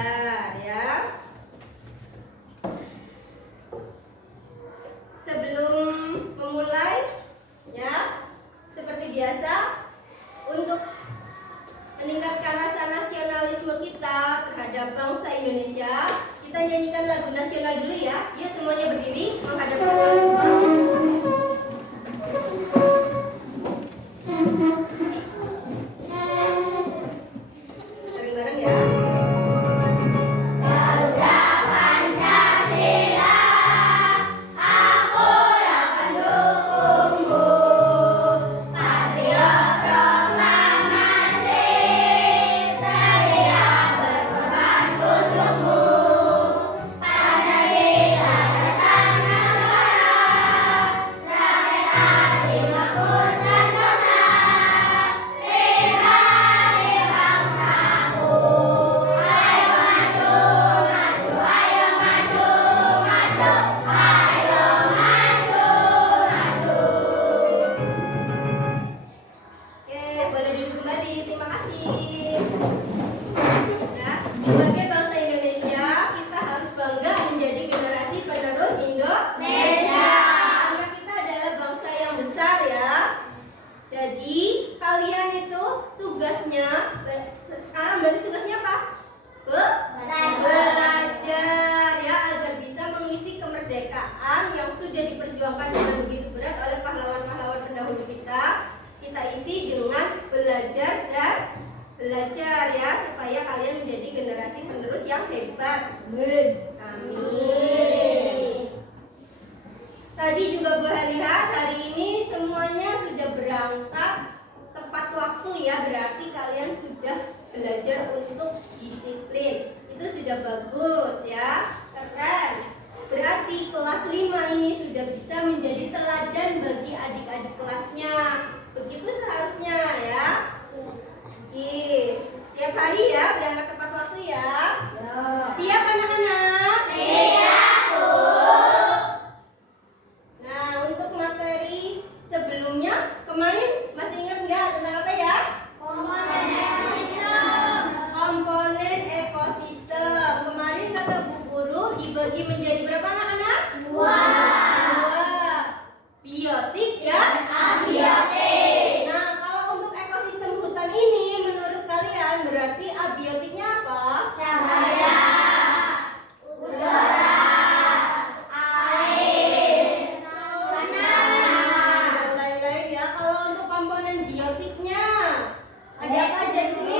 belajar ya. Sebelum memulai ya, seperti biasa untuk meningkatkan rasa nasionalisme kita terhadap bangsa Indonesia, kita nyanyikan lagu nasional dulu ya. Yuk semuanya berdiri menghadap ke belakang. Bareng-bareng ya. Sebagai bangsa Indonesia, kita harus bangga menjadi generasi penerus Indonesia. Karena kita adalah bangsa yang besar ya. Jadi kalian itu tugasnya sekarang berarti tugasnya apa? Belajar ya, agar bisa mengisi kemerdekaan yang sudah diperjuangkan dengan begitu berat oleh pahlawan-pahlawan pendahulu kita. Kita isi dengan belajar dan belajar ya, supaya kalian menjadi generasi penerus yang hebat. Amin. Tadi juga boleh lihat hari ini semuanya sudah berangkat tepat waktu ya, berarti kalian sudah belajar untuk disiplin. Itu sudah bagus ya, keren. Berarti kelas 5 ini sudah bisa menjadi teladan bagi adik-adik kelasnya. Begitu seharusnya ya. Tiap hari ya berangkat tepat waktu ya. Siap anak-anak? Siap, Bu. Nah, untuk materi sebelumnya kemarin masih ingat nggak tentang apa ya? Komponen ekosistem. Komponen ekosistem. Kemarin kata Bu Guru dibagi menjadi berapa anak-anak? Dua. Biotik dan abiotik. Nah, kalau untuk ekosistem hutan ini menurut kalian berarti abiotiknya apa? Cahaya, udara, air, tanah, dan lain-lain ya. Kalau untuk komponen biotiknya ada apa aja di sini?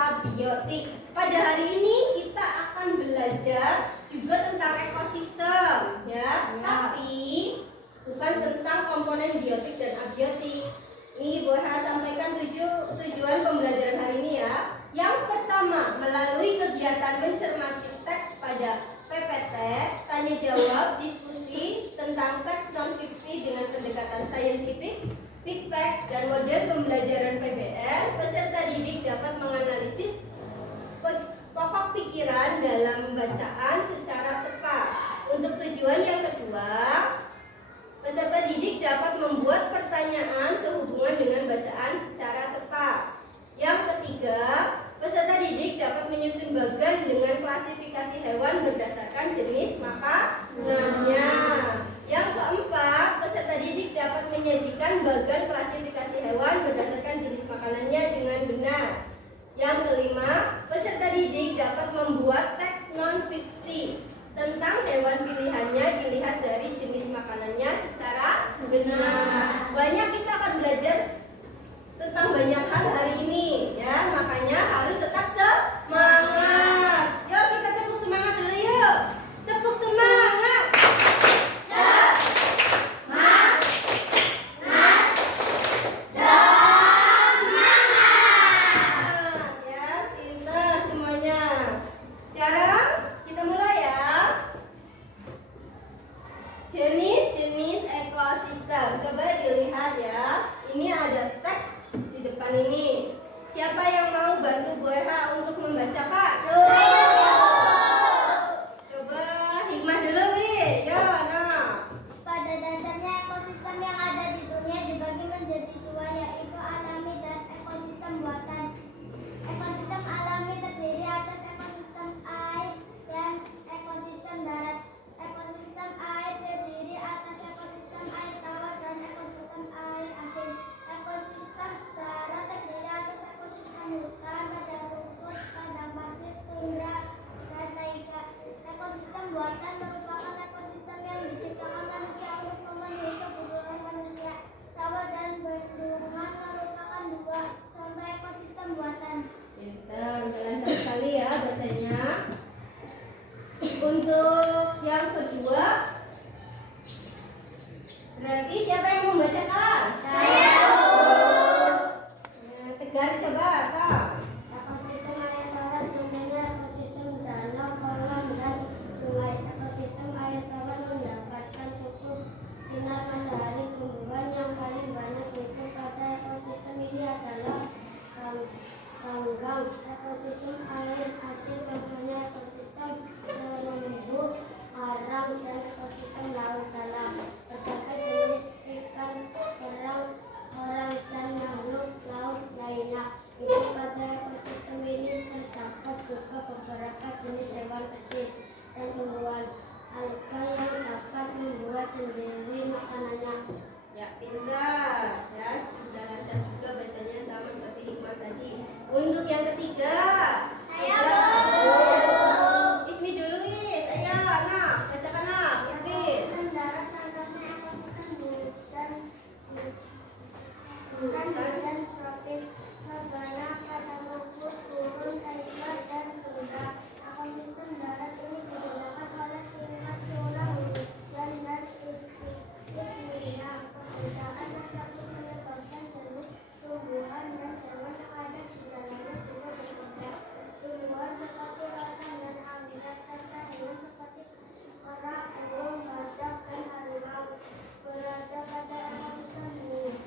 Abiotik. Pada hari ini kita akan belajar juga tentang ekosistem ya. Tapi bukan tentang komponen biotik dan abiotik. Ini boleh saya sampaikan tujuan pembelajaran hari ini ya. Yang pertama, melalui kegiatan mencermati teks pada PPT, tanya jawab, diskusi tentang teks non fiksi dengan pendekatan saintifik, feedback dan model pembelajaran PBL, peserta didik dapat menganalisis pokok pikiran dalam bacaan secara tepat. Untuk tujuan yang kedua, peserta didik dapat membuat pertanyaan sehubungan dengan bacaan secara tepat. Yang ketiga, peserta didik dapat menyusun bagan dengan klasifikasi hewan berdasarkan jenis makanannya. Yang keempat, peserta didik dapat menyajikan bagan klasifikasi hewan berdasarkan jenis makanannya dengan benar. Yang kelima, peserta didik dapat membuat teks non-fiksi tentang hewan pilihannya dilihat dari jenis makanannya secara benar. Banyak kita akan belajar tentang banyak hal hari ini ya, makanya harus tetap semangat. Yuk kita tepuk semangat dulu yuk. Tepuk semangat. Jenis-jenis ekosistem. Coba dilihat ya. Ini ada teks di bacakan ini. Siapa yang mau bantu Bu Eha untuk membacakan? Coba Hikmah dulu, Wi. Ya, nah. Pada dasarnya ekosistem yang ada di dunia dibagi menjadi dua, yaitu alami dan ekosistem buatan. Ekosistem alami terdiri atas ekosistem air dan ekosistem darat. Ekosistem air terdiri atas ekosistem air tawar dan ekosistem air asin. Ekosistem darat terdiri atas ekosistem hutan, padang rumput, padang pasir, tundra, dan taiga. Ekosistem buatan merupakan ekosistem yang diciptakan manusia untuk memenuhi kebutuhan manusia. Sawah dan bendungan merupakan dua contoh ekosistem buatan. Pintar, lancar sekali ya bacanya. Untuk yang kedua, berarti siapa yang mau membacakan? Saya. Tegar coba, Kak. Ekosistem air tawar contohnya ekosistem danau, kolam, dan sungai. Ekosistem air tawar mendapatkan cukup sinar matahari. Tumbuhan yang paling banyak hidup pada ekosistem ini adalah ganggang. Ekosistem air asin contohnya ekosistem terumbu karang dan ekosistem laut dalam. Berbagai jenis ikan, kerang dan makhluk laut lainnya hidup pada ekosistem ini. Terdapat juga beberapa jenis hewan kecil dan tumbuhan alga yang dapat membuat sendiri makanannya. Ya, pintar. Ya, sudah lancar juga bacanya sama seperti Hikmah tadi. Untuk yang ketiga, Saya. Ismi dulu, Wis. Ayo, anak. Bacakan, anak. Ismi. Ekosistem darat contohnya ekosistem hujan tropis, sabana, padang rumput, gurun, taiga, dan tundra. Ekosistem darat ini digunakan oleh klimat curah hujan dan iklimnya. Perbedaan tersebut menyebabkan jenis tumbuhan dan hewan yang ada di dalamnya juga berbeda. Tumbuhan seperti rotan dan anggrek serta hewan seperti kera, burung, badak, dan harimau berada pada ekosistem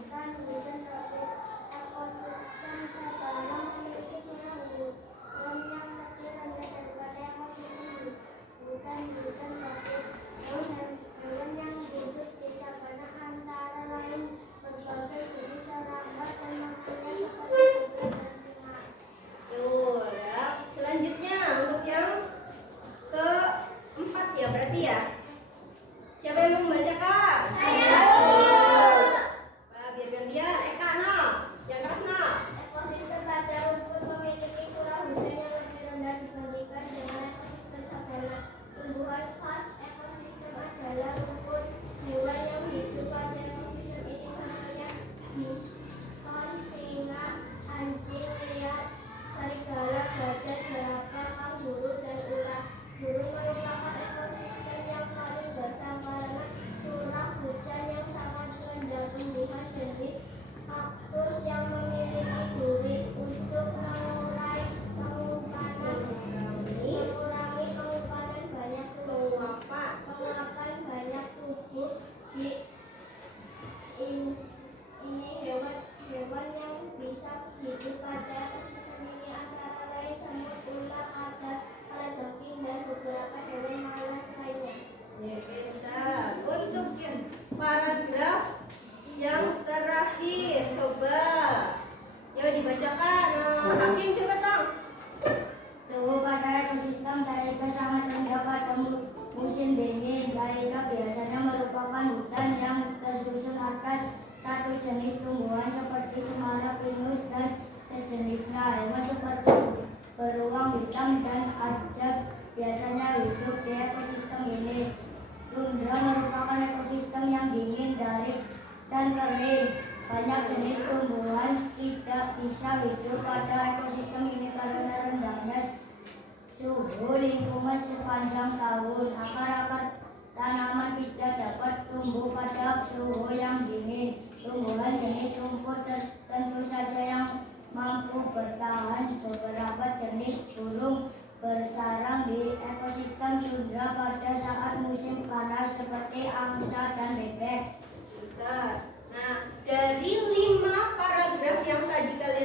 hutan tropis. Ekosistem sabana memiliki curah hujan yang lebih rendah daripada ekosistem hutan tropis. Hewan yang hidup di sabana antara lain berbagai jenis serangga dan manusia seperti zebra dan singa. Tuh, ya. Selanjutnya untuk yang keempat ya berarti ya. Siapa yang mau membacakan? Saya. Pak, biar gantian. Eka, nah. Yang keras, nah. Ekosistem padang rumput memiliki curah hujan yang lebih rendah dibandingkan dengan ekosistem sabana. Tumbuhan khas ekosistem adalah rumput. Hewan yang hidup pada ekosistem ini contohnya bison, singa, anjing, lihat, serigala, gajah, jerapah, kanguru, dan ular. Burung merupakan ekosistem yang paling gersang karena curah hujan yang sangat rendah. Tumbuhan jenis kaktus yang memiliki duri untuk mengurangi pengumpalan banyak penguapan banyak tubuh di ini hewan yang bisa hidup pada ekosistem ini antara lain semut, ular, ada, kalajengking, dan beberapa hewan malang lainnya. Ya, pintar. Untuk yang paragraf yang terakhir, coba. Yuk dibacakan. Nah, Hakim coba dong. Suhu pada ekosistem taiga sangat rendah pada musim dingin. Taiga biasanya merupakan hutan yang tersusun atas satu jenis tumbuhan seperti cemara, pinus, dan sejenisnya. Hewan seperti beruang hitam dan ajak biasanya hidup di ekosistem ini. Tundra merupakan ekosistem yang dingin, dari dan kering. Banyak jenis tumbuhan tidak bisa hidup pada ekosistem ini karena rendahnya suhu lingkungan sepanjang tahun. Akar-akar tanaman tidak dapat tumbuh pada suhu yang dingin. Tumbuhan jenis rumput tentu saja yang mampu bertahan. Beberapa jenis burung bersarang di ekosistem tundra pada saat musim panas seperti angsa dan bebek. Nah, dari 5 paragraf yang tadi kalian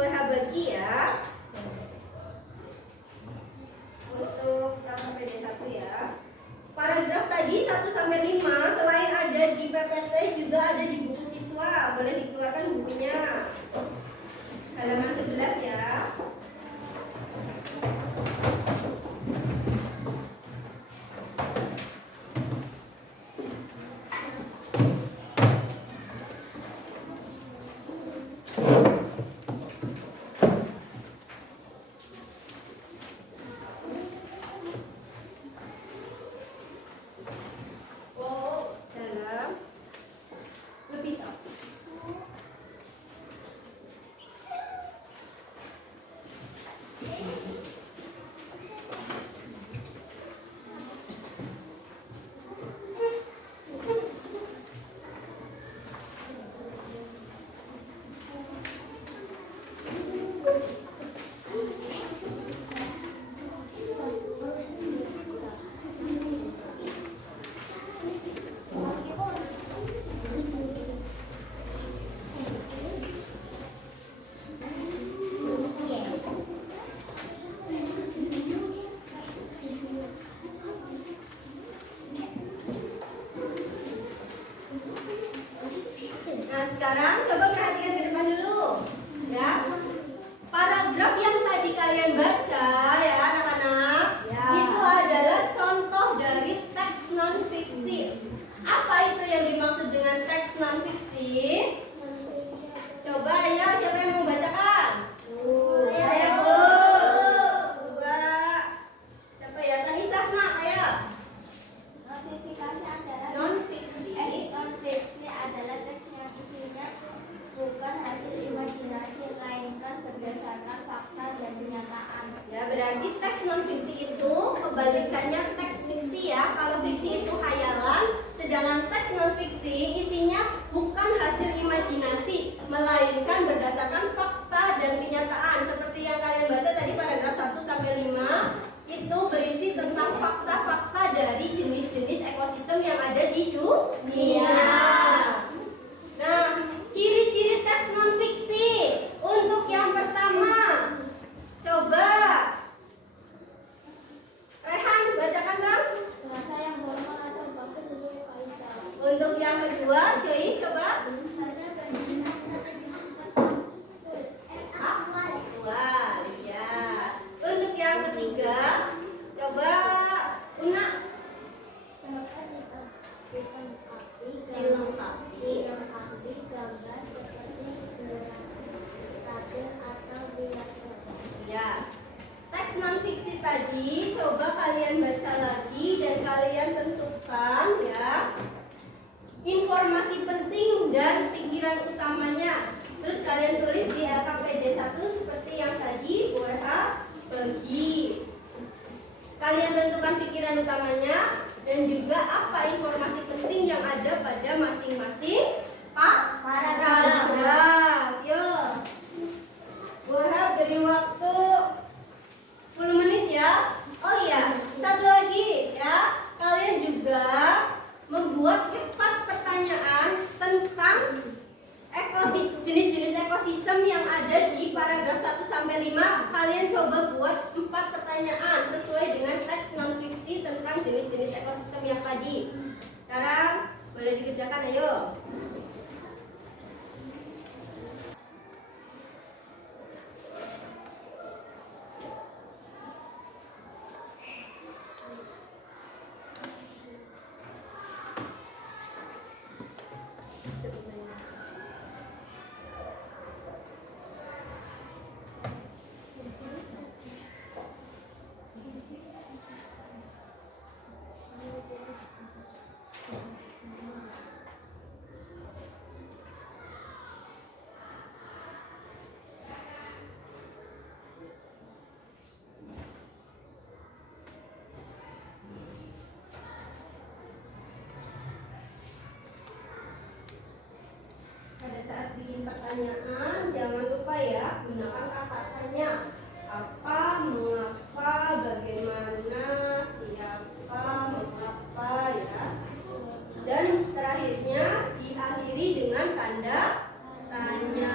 boleh bagi ya. Untuk KPD 1 ya. Paragraf tadi 1 sampai 5 selain ada di PPT juga ada di buku siswa. Boleh dikeluarkan bukunya. Halaman 11 ya. Dalam lebih tahu. Nah, sekarang coba perhatikan ke depan dulu. Ya. Paragraf yang tadi kalian baca ya, anak-anak, Ya. itu adalah contoh dari teks non-fiksi. Apa itu yang dimaksud dengan teks non-fiksi? Coba ya, siapa yang mau bacakan? Saya Bu. Coba. Siapa ya? Tanisa, nak, ayo. Notifikasi adalah Non-fiksi. non-fiksi adalah teks yang isinya bukan hasil imajinasi melainkan berdasarkan fakta dan kenyataan. Ya, berarti teks non-fiksi itu kebalikannya teks fiksi ya. Kalau fiksi itu hayalan, sedangkan teks non-fiksi isinya bukan hasil imajinasi, melainkan berdasarkan fakta dan kenyataan. Seperti yang kalian baca tadi paragraf 1 sampai 5, itu berisi tentang fakta-fakta dari jenis-jenis ekosistem yang ada di dunia. Nah, ciri-ciri teks non-fiksi. Untuk yang pertama, coba Rehan bacakan dong. Bahasa yang formal atau bagus sesuai kaidah. Untuk yang kedua, Joy coba. Aktual, ya. Untuk yang ketiga, coba Una dilengkapi. Ya. Teks non-fiksi tadi coba kalian baca lagi dan kalian tentukan ya informasi penting dan pikiran utamanya. Terus kalian tulis di LKPD 1 seperti yang tadi WH bagi. Kalian tentukan pikiran utamanya dan juga apa informasi penting yang ada pada masing-masing paragraf. Yo. WH beri waktu 10 menit ya. Oh iya, satu lagi ya. Kalian juga membuat 4 pertanyaan tentang jenis-jenis ekosistem yang ada di paragraf 1 sampai 5. Kalian coba buat 4 pertanyaan sesuai dengan teks non-fiksi tentang jenis-jenis ekosistem yang tadi. Sekarang boleh dikerjakan, ayo. Pada saat bikin pertanyaan, jangan lupa ya, gunakan kata tanya. Apa, mengapa, bagaimana, siapa, mengapa ya. Dan terakhirnya diakhiri dengan tanda tanya.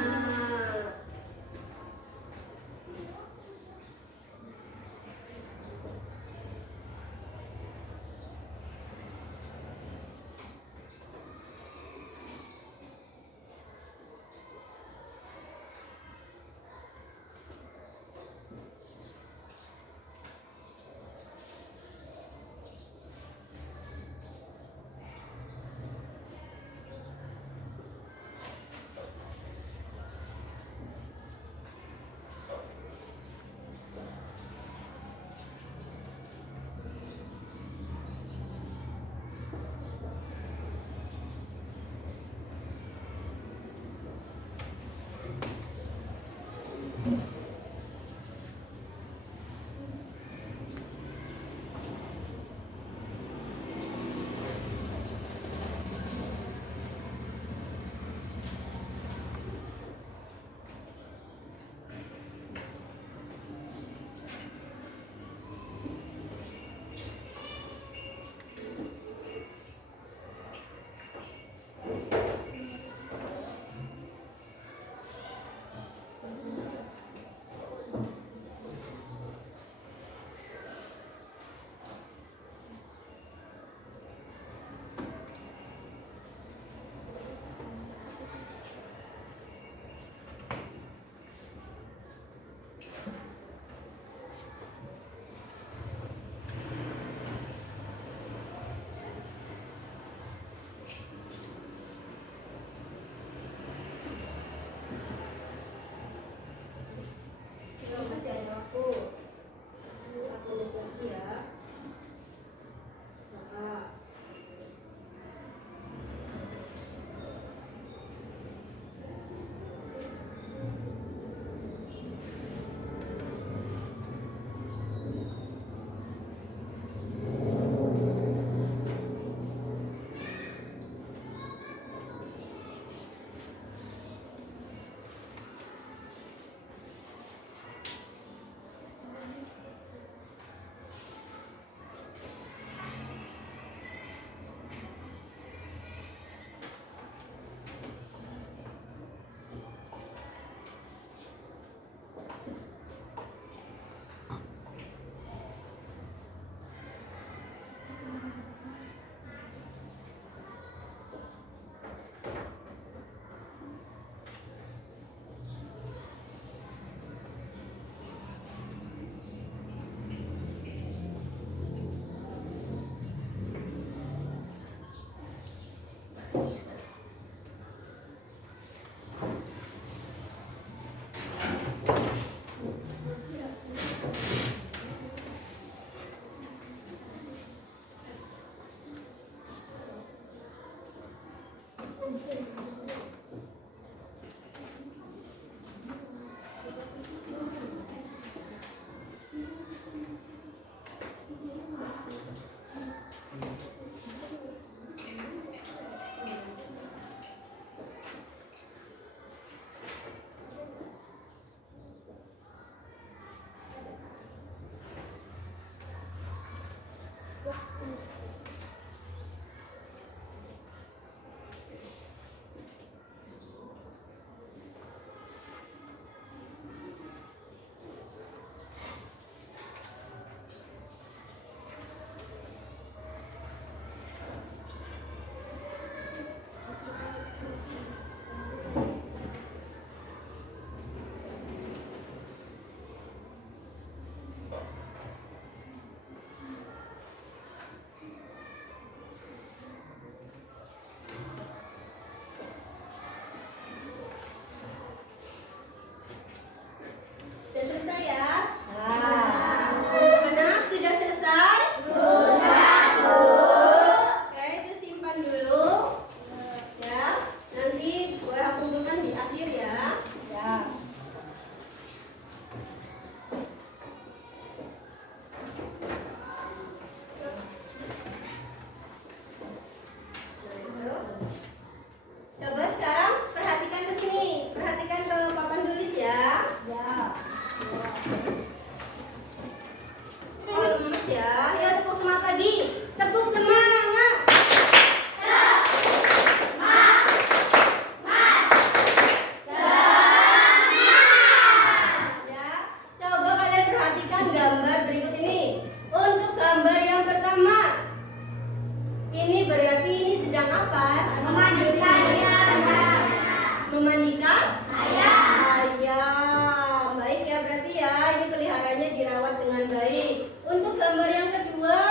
dengan baik. Untuk gambar yang kedua,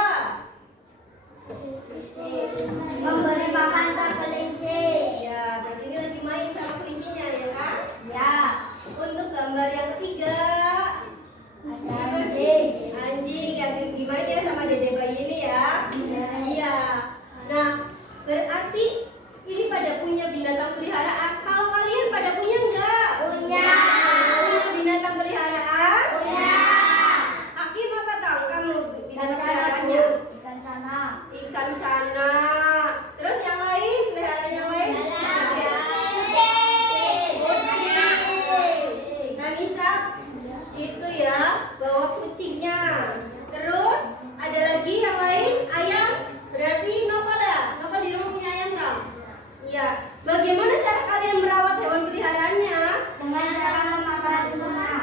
Memberi makan ke kelinci. ya berarti ini lagi main sama kelincinya ya kan? Ya. Untuk gambar yang ketiga, Ada anjing. anjing yang gimana ya sama dede bayi ini ya? Iya. Nah, berarti ini pada punya binatang peliharaan. Kalau kalian pada punya enggak? Punya. Punya binatang peliharaan? Punya. Hakim apa tahu kamu Ikan binatang sana, peliharaannya? Bu. Ikan sana. Ikan cana. Terus yang lain, peliharaan yang lain? Kucing. Nah, Nisa itu ya, bawa kucingnya. Terus ada lagi yang lain, ayam. Berarti Nopal ya? Nopal di rumah punya ayam kan? Iya. Bagaimana cara kalian merawat hewan peliharaannya? Dengan cara memakan rumah.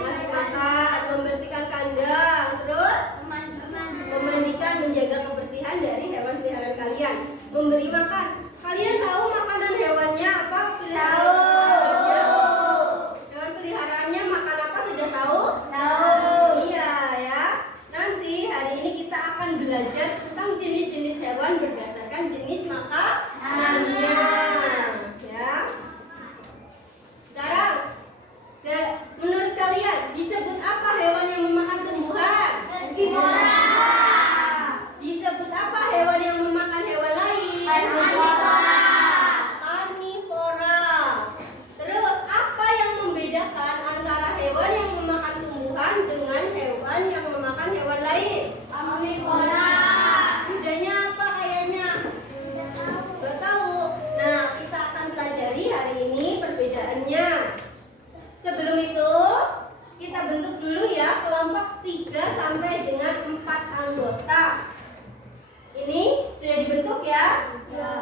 Masih makan, membersihkan kandang, terus memandikan, menjaga kebersihan dari hewan peliharaan kalian. Memberi makan. Kalian tahu makanan hewannya apa? Tahu. Hewan peliharaannya makan apa sudah tahu? Tahu. Iya ya. Nanti hari ini kita akan belajar tentang jenis-jenis hewan berdasarkan jenis makanannya. Ya. Sekarang, menurut kalian disebut apa hewan yang memakan tumbuhan? Herbivora. Disebut apa hewan yang memakan hewan lain? Herbivora. Karnivora. Terus apa yang membedakan antara hewan yang memakan tumbuhan dengan hewan yang memakan hewan lain? Omnivora. Bedanya apa kayaknya? Gak tahu. Nah, kita akan pelajari hari ini perbedaannya. Sebelum itu, kita bentuk dulu ya kelompok 3 sampai dengan 4 anggota. Ini sudah dibentuk ya?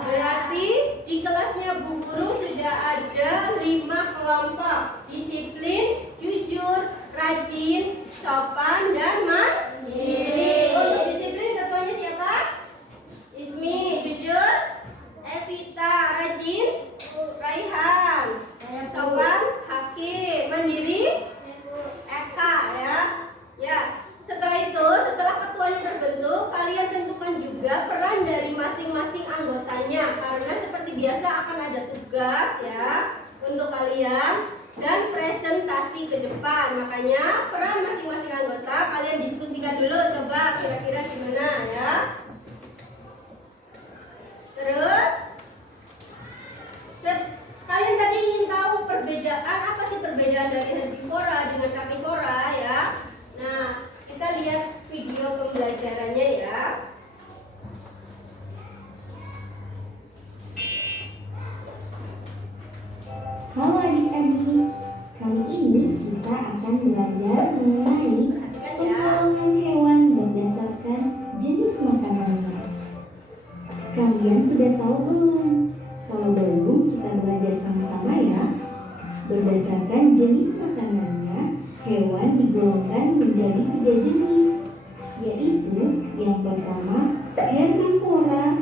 Berarti di kelasnya Bu Guru sudah ada 5 kelompok. Disiplin, jujur, rajin, sopan, dan mandiri. Untuk disiplin ketuanya siapa? Ismi. Jujur, Evita. Rajin, Raihan. Sopan, Hakim. Mandiri, Eka ya. Ya. Setelah itu, setelah ketuanya terbentuk, kalian tentukan juga peran dari masing-masing anggotanya. Karena seperti biasa akan ada tugas ya untuk kalian dan presentasi ke depan. Makanya peran masing-masing anggota kalian diskusikan dulu, coba kira-kira gimana ya. Terus kalian tadi ingin tahu perbedaan apa sih perbedaan dari herbivora dengan karnivora ya. Nah, kita lihat video pembelajarannya ya. Halo adik-adik, kali ini kita akan belajar mengenai penggolongan hewan berdasarkan jenis makanannya. Kalian sudah tahu belum? Kalau belum, kita belajar sama-sama ya. Berdasarkan jenis makanannya, hewan digolongkan menjadi 3 jenis, yaitu yang pertama herbivora,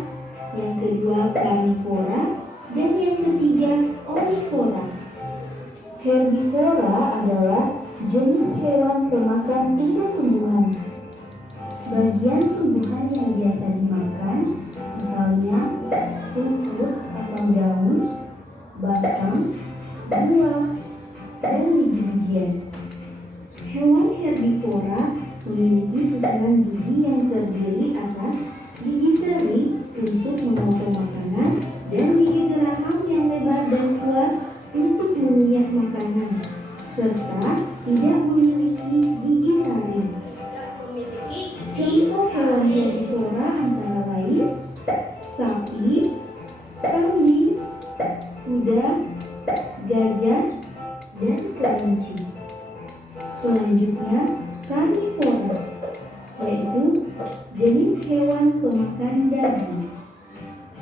yang kedua karnivora, dan yang ketiga omnivora. Herbivora adalah jenis hewan pemakan tumbuh-tumbuhan. Bagian tumbuhan yang biasa dimakan, misalnya rumput atau daun, batang, buah, dan biji-bijian. Hewan herbivora memiliki susunan gigi yang terdiri atas gigi seri untuk memotong makanan dan gigi geraham yang lebar dan kuat untuk mengunyah makanan, serta tidak memiliki gigi taring. Contoh hewan herbivora antara lain sapi, kambing, kuda, gajah, dan kelinci. Selanjutnya karnivora, yaitu jenis hewan pemakan daging.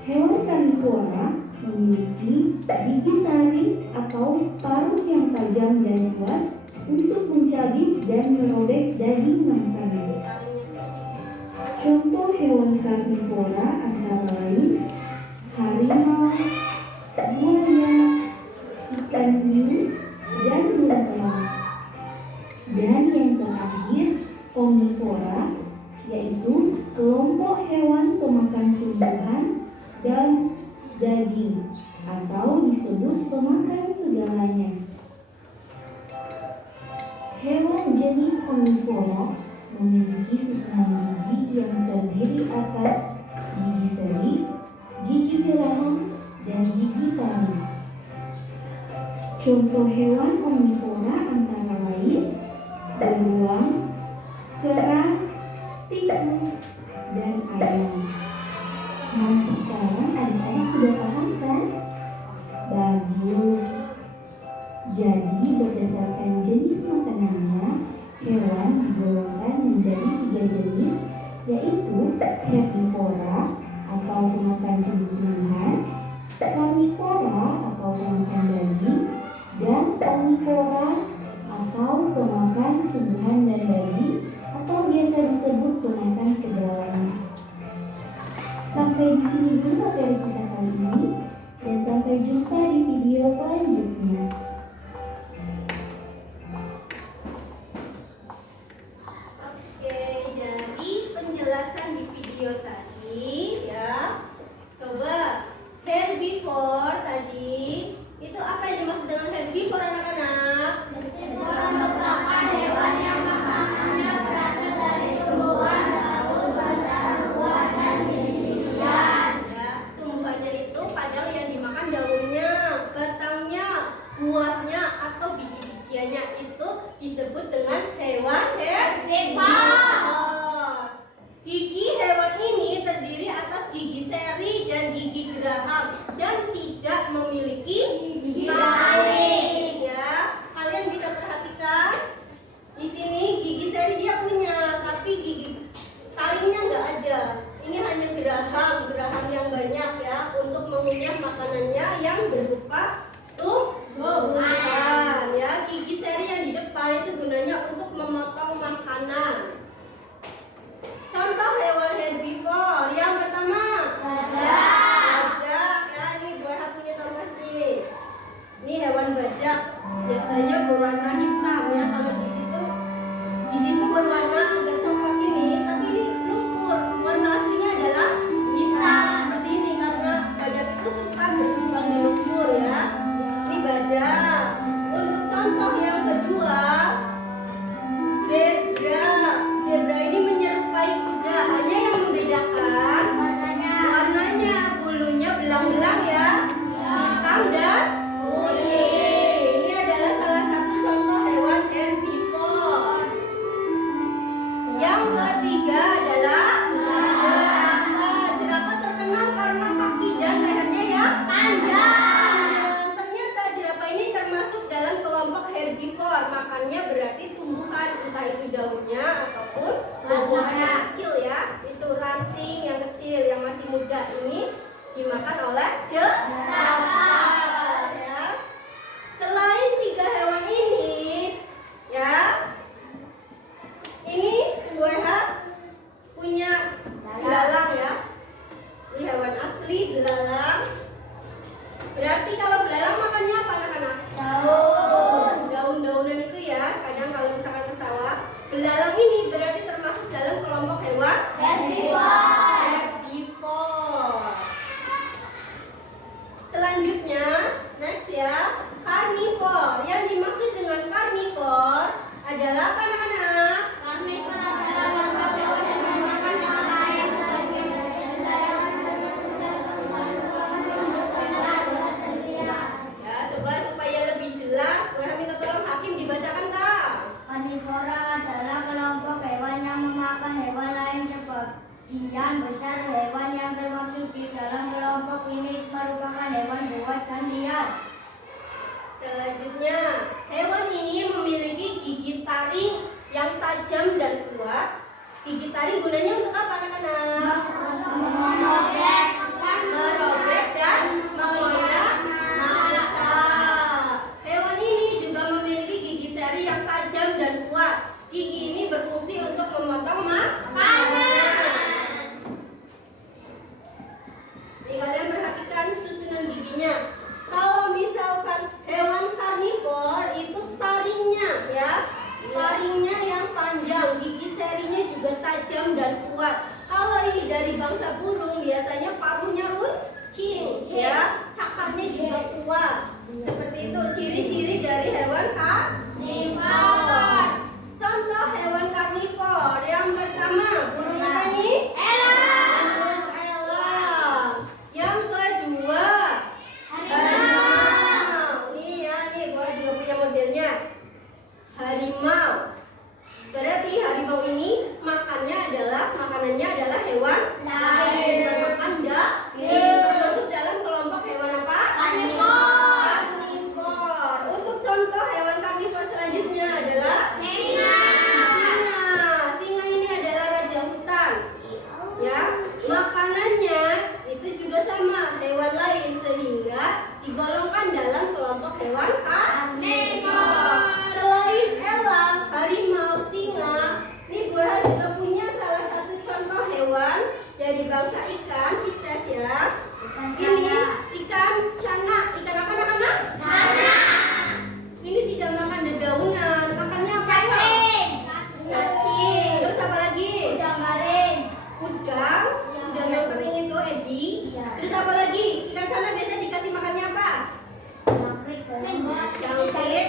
Hewan karnivora memiliki gigi taring atau paruh yang tajam dan kuat untuk mencabik dan merobek daging mangsanya. Contoh hewan karnivora antara lain harimau, buaya, ikan hiu, dan burung elang. Dan yang terakhir omnivora, yaitu kelompok hewan pemakan tumbuhan dan daging atau disebut pemakan segalanya. Hewan jenis omnivora memiliki susunan gigi yang terdiri atas gigi seri, gigi geraham, dan gigi taring. Contoh hewan omnivora antara lain beruang, kerang, tikus, dan ayam. Nah, sekarang adik-adik sudah paham kan? Bagus. Jadi berdasarkan jenis makanannya, hewan digolongkan menjadi 3 jenis, yaitu herbivora atau pemakan tumbuh-tumbuhan, karnivora atau pemakan daging, dan omnivora atau pemakan tumbuhan dan daging, atau biasa disebut pemakan segalanya. Sampai di sini dulu materi kita kali ini, dan sampai jumpa di video selanjutnya. Oke, jadi penjelasan di video tadi ya. Coba herbivore tadi itu apa yang dimaksud dengan herbivore anak-anak? Merupakan hewan yang makanannya berasal dari tumbuhan, daun, batang, buah, dan biji-bijian. Ya, tumbuhannya itu kadang yang dimakan daunnya, batangnya, buahnya atau biji-bijiannya itu disebut dengan hewan herbivore. Gigi hewan ini terdiri atas gigi seri dan gigi geraham dan tidak memiliki Gigi taring. Ya, kalian bisa perhatikan di sini gigi seri dia punya, tapi gigi taringnya nggak ada. Ini hanya geraham yang banyak ya untuk mengunyah makanannya yang berupa tumbuhan. Ya, gigi seri yang di depan itu gunanya untuk memotong makanan. Contoh hewan herbivore yang pertama badak. Ya, ini Bu Eha punya contoh ini. Ini hewan badak. Biasanya berwarna hitam ya. Kalau di situ berwarna agak coklat ini, tapi ini lumpur. Warna aslinya adalah hitam seperti ini karena badak itu suka berkembang di lumpur ya. Ini badak. Untuk contoh yang kedua, zebra. Zebra ini menyerupai kuda, hanya yang membedakan warnanya, bulunya belang-belang ya, hitam dan putih. Ini adalah salah satu contoh hewan herbivore. Yang ketiga adalah jerapah. Jerapah terkenal karena kaki dan lehernya yang panjang. Ternyata jerapah ini termasuk dalam kelompok herbivore, makannya berarti tumbuhan, entah itu daunnya ataupun tumbuhan yang kecil ya. Itu ranting yang kecil yang masih muda ini dimakan oleh jerapah ya. Selain 3 hewan ini ya, ini Bu Eha punya belalang ya. Ini hewan asli belalang. Berarti kalau belalang makannya apa anak-anak? Daun-daunan itu ya. Kadang kalau misalkan ke sawah, belalang ini berarti termasuk dalam kelompok hewan herbivore. Selanjutnya, next ya, karnivore. Yang dimaksud dengan karnivore adalah apa anak-anak? Ya, coba supaya lebih jelas, gue minta tolong Hakim dibacakan tak? Karnivora adalah kelompok hewan yang memakan hewan lain. Sebagian besar hewan yang termasuk di dalam kelompok ini merupakan hewan buas dan liar. Selanjutnya, hewan ini memiliki gigi taring yang tajam dan kuat. Gigi taring gunanya untuk apa anak-anak? Merobek dan mengoyak mangsa. Hewan ini juga memiliki gigi seri yang tajam dan kuat. Gigi ini berfungsi untuk memotong makanan. Nih kalian perhatikan susunan giginya. Kalau misalkan hewan karnivore itu taringnya ya, taringnya yang panjang, gigi seri juga tajam dan kuat. Kalau ini dari bangsa burung, biasanya paruhnya runcing, ya, cakarnya juga kuat. Seperti itu ciri-ciri dari hewan karnivor. Contoh hewan karnivor yang pertama, burung apa nih? Burung elang. Yang kedua, harimau. Nih ya, nih gua juga punya modelnya. Harimau. Berarti harimau ini makanannya adalah hewan lain, makan daging. Termasuk dalam kelompok hewan apa? Karnivor. Untuk contoh hewan karnivor selanjutnya adalah singa. Singa ini adalah raja hutan. Ya, makanannya itu juga sama hewan lain sehingga digolongkan dalam kelompok hewan karnivor. Selain elang, harimau, singa, ini Bu Eha juga punya salah satu contoh hewan dari bangsa ikan, Pisces ya. Ini ikan cana. Ikan apa namanya? Cana. Ini tidak makan dedaunan, makannya apa? Cacing. Terus apa lagi? Udang yang kering itu, Edi. Iya. Terus apa lagi? Ikan cana biasanya dikasih makannya apa? Jangkrik.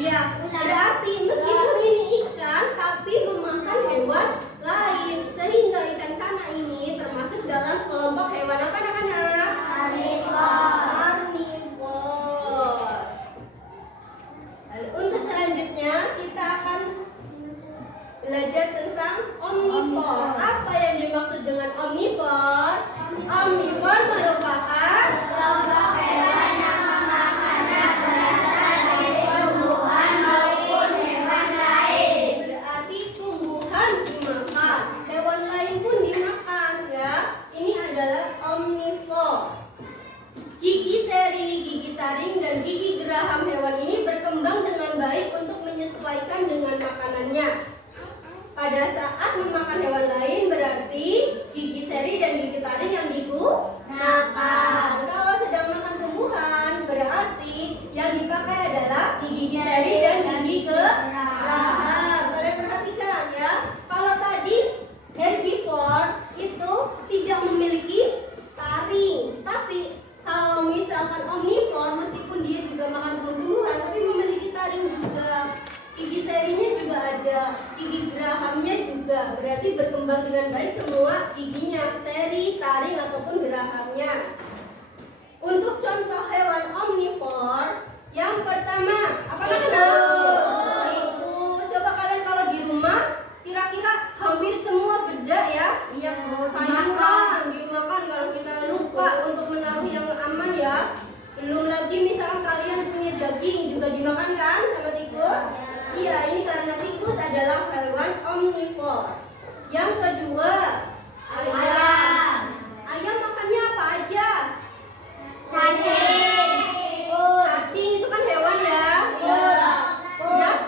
Iya. Berarti meskipun ini ikan, tapi memakan hewan lain, sehingga ikan cana ini termasuk dalam kelompok hewan apa anak-anak? Karnivor. Lalu untuk selanjutnya kita akan belajar tentang omnivor. Apa yang dimaksud dengan omnivor? Omnivor merupakan Kelompok hewan yang memakannya berasal dari tumbuhan maupun hewan lain. berarti tumbuhan dimakan, hewan lain pun dimakan ya. Ini adalah omnivor. Gigi seri, gigi taring, dan gigi geraham hewan ini berkembang dengan baik untuk menyesuaikan dengan makanannya. Pada saat memakan hewan lain berarti gigi seri dan gigi taring yang digunakan. Kalau sedang makan tumbuhan berarti yang dipakai adalah gigi seri dan gigi geraham. Kalian perhatikan ya. Kalau tadi herbivore itu tidak memiliki taring, tapi kalau misalkan omnivor meskipun dia juga makan tumbuh-tumbuhan tapi memiliki taring juga. Gigi serinya juga ada, gigi gerahamnya juga. Berarti berkembang dengan baik semua giginya, seri, taring ataupun gerahamnya. Untuk contoh hewan omnivor, yang pertama apa namanya? Tikus. Coba kalian kalau di rumah, kira-kira hampir semua beda ya. Iya, Bu. Sayuran dimakan kalau kita lupa untuk menaruh yang aman ya. Belum lagi misalkan kalian punya daging juga dimakan kan sama tikus? Iya, ini karena tikus adalah hewan omnivor. Yang kedua, ayam. Ayam makannya apa aja? Cacing. Cacing itu kan hewan ya. Iya. Beras,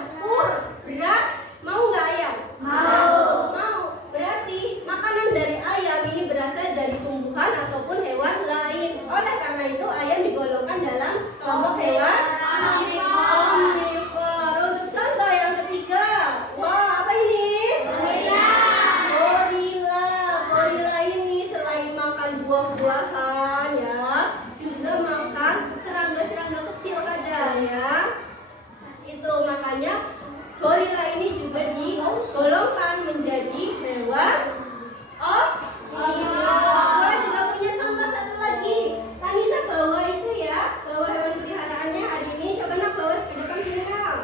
beras. Mau nggak ayam? Mau. Berarti makanan dari ayam ini berasal dari tumbuhan ataupun hewan lain. Oleh karena itu ayam digolongkan dalam kelompok hewan omnivor. Untuk contoh yang ketiga, wah apa ini? Gorila. Gorila ini selain makan buah-buahan ya, juga makan serangga-serangga kecil kadang ya. Itu makanya gorila ini juga digolongkan menjadi hewan omnivor. Kita juga punya contoh satu lagi. Tanisa bawa itu ya, bawa hewan peliharaannya hari ini. Coba nak bawa ke depan sini nak.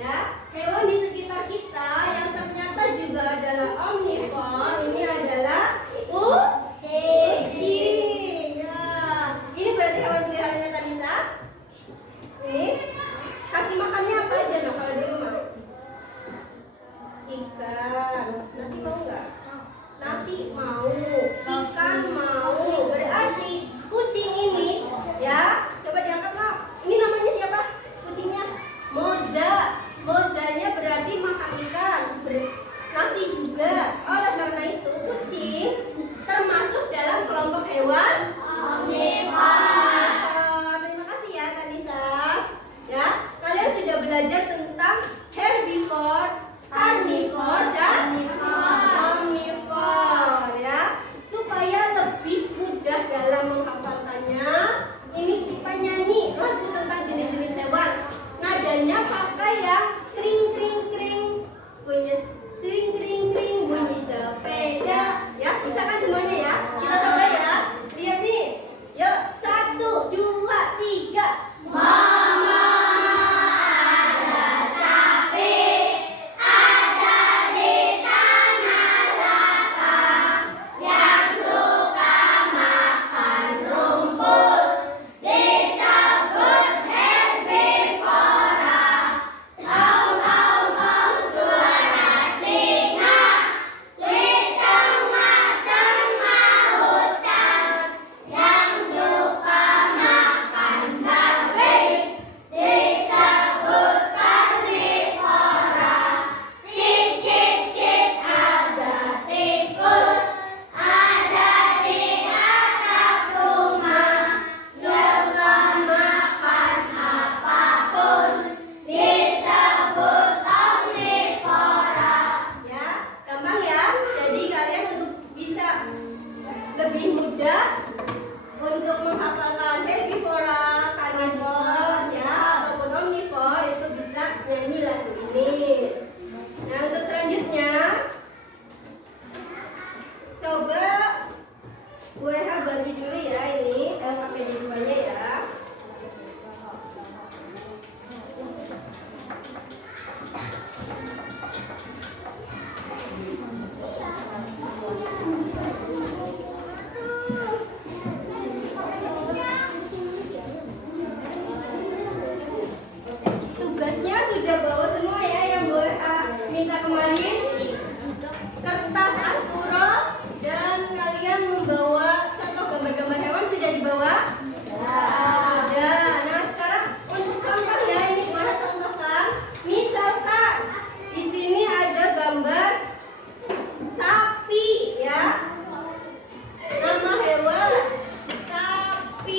Ya, hewan di sekitar kita yang ternyata juga adalah omnivor. Ini adalah kucing. Ya, ini berarti hewan peliharaannya Tanisa. Nih, kasih makan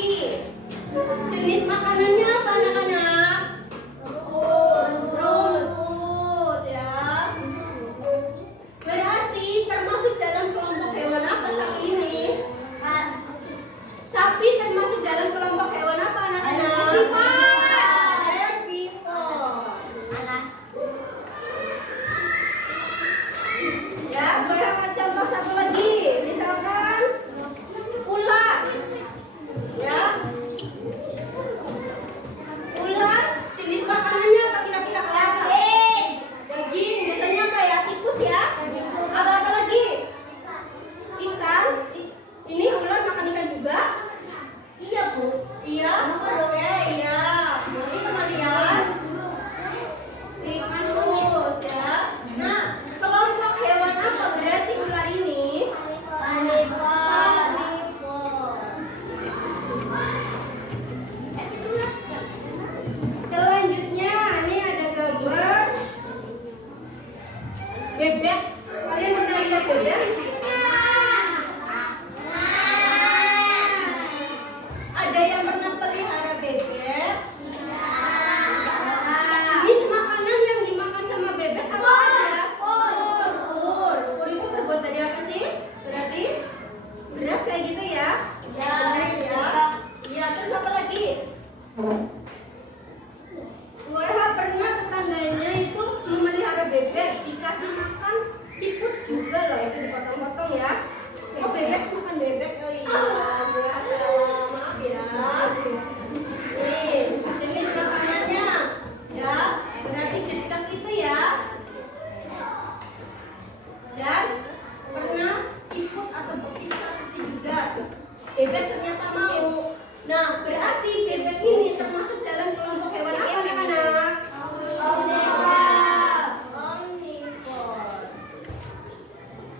lagi. Jenis makanannya apa anak-anak? Rumput ya. Berarti termasuk dalam kelompok hewan apa sapi ini? Sapi termasuk dalam kelompok hewan apa anak-anak? Herbivore. Ya, gue akan contoh satu lagi. Misalkan ular. Ya. Ular jenis makanannya apa kira-kira kalau apa? Daging. Biasanya apa ya? Tikus ya? Apa lagi? Ikan. Ini ular makan ikan juga? Iya, Bu. Iya. Oke, iya. Berarti pernah lihat? Tikus ya. Nah, kelompok hewan apa berarti ular ini? Karnivore. Selanjutnya, ini ada gambar bebek. Kalian pernah lihat bebek? Ada yang pernah pelihara bebek? Jenis makanan yang dimakan sama bebek apa aja? Telur. Telur itu terbuat dari apa sih? Berarti beras kayak gitu ya? Ya. Iya, terus apa lagi? WH pernah tetangganya itu memelihara bebek, dikasih makan siput juga loh, itu dipotong-potong ya. Oh, bebek makan bebek? Oh iya, gue salah, maaf ya. Nih, jenis makanannya ya, berarti dedek itu ya. Dan pernah siput atau ikan itu juga. Bebek ternyata mau. Nah, berarti bebek ini termasuk dalam kelompok hewan apa anak-anak? Omnivore.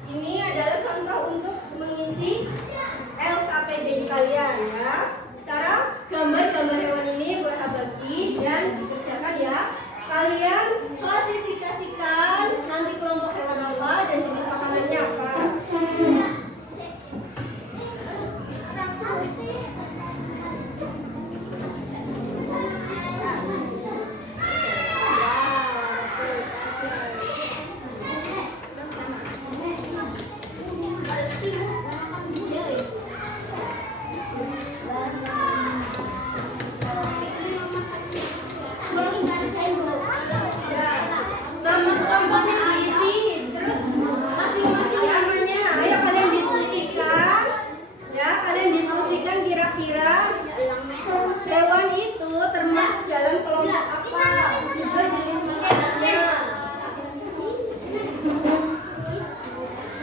Ini adalah contoh untuk mengisi LKPD kalian ya. Sekarang gambar-gambar hewan ini gue bagi dan dikerjakan ya. Kalian klasifikasikan nanti kelompok hewan apa dan jenis makanannya apa. Nama kelompoknya diisi, terus masing-masing namanya. Ayo kalian diskusikan, ya kalian diskusikan kira-kira hewan itu termasuk dalam kelompok apa, juga jenis makanannya.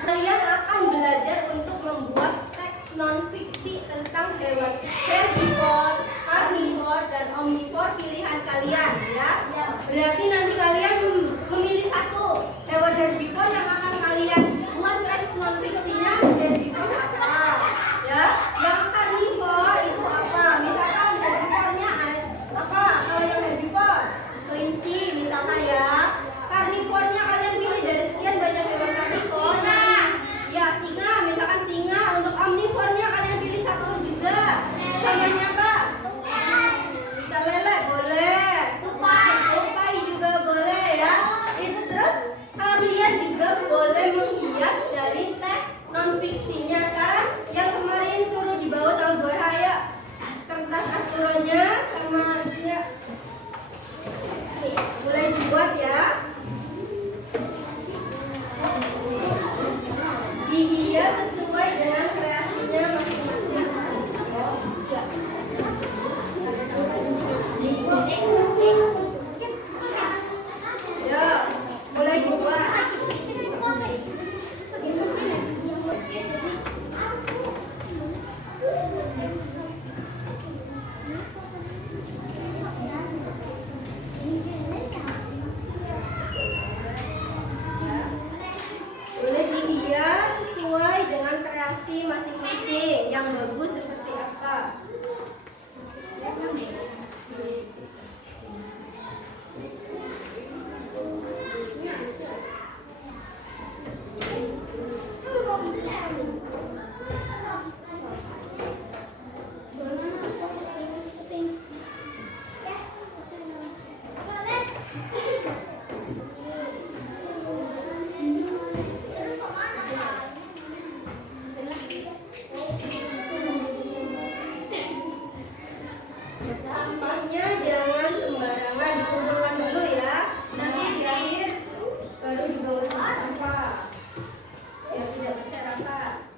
Kalian akan belajar untuk membuat teks non-fiksi tentang hewan herbivore, karnivore, dan omnivore pilihan kalian ya. Berarti nanti kalian memilih satu hewan herbivore yang akan kalian buat teks non-fiksinya. Herbivore apa? Ya, yang karnivore itu apa? Misalkan herbivornya apa? Kalau yang herbivore kelinci misalkan ya. Karnivornya kalian pilih dari sekian banyak hewan karnivore. Ya, singa, misalkan singa. Untuk omnivornya kalian pilih satu juga. Contohnya apa? Ikan lele boleh. Tupai juga boleh. dikumpulkan dulu ya. Nanti di akhir baru dibawa ke tempat sampah. Ya tidak berserakat.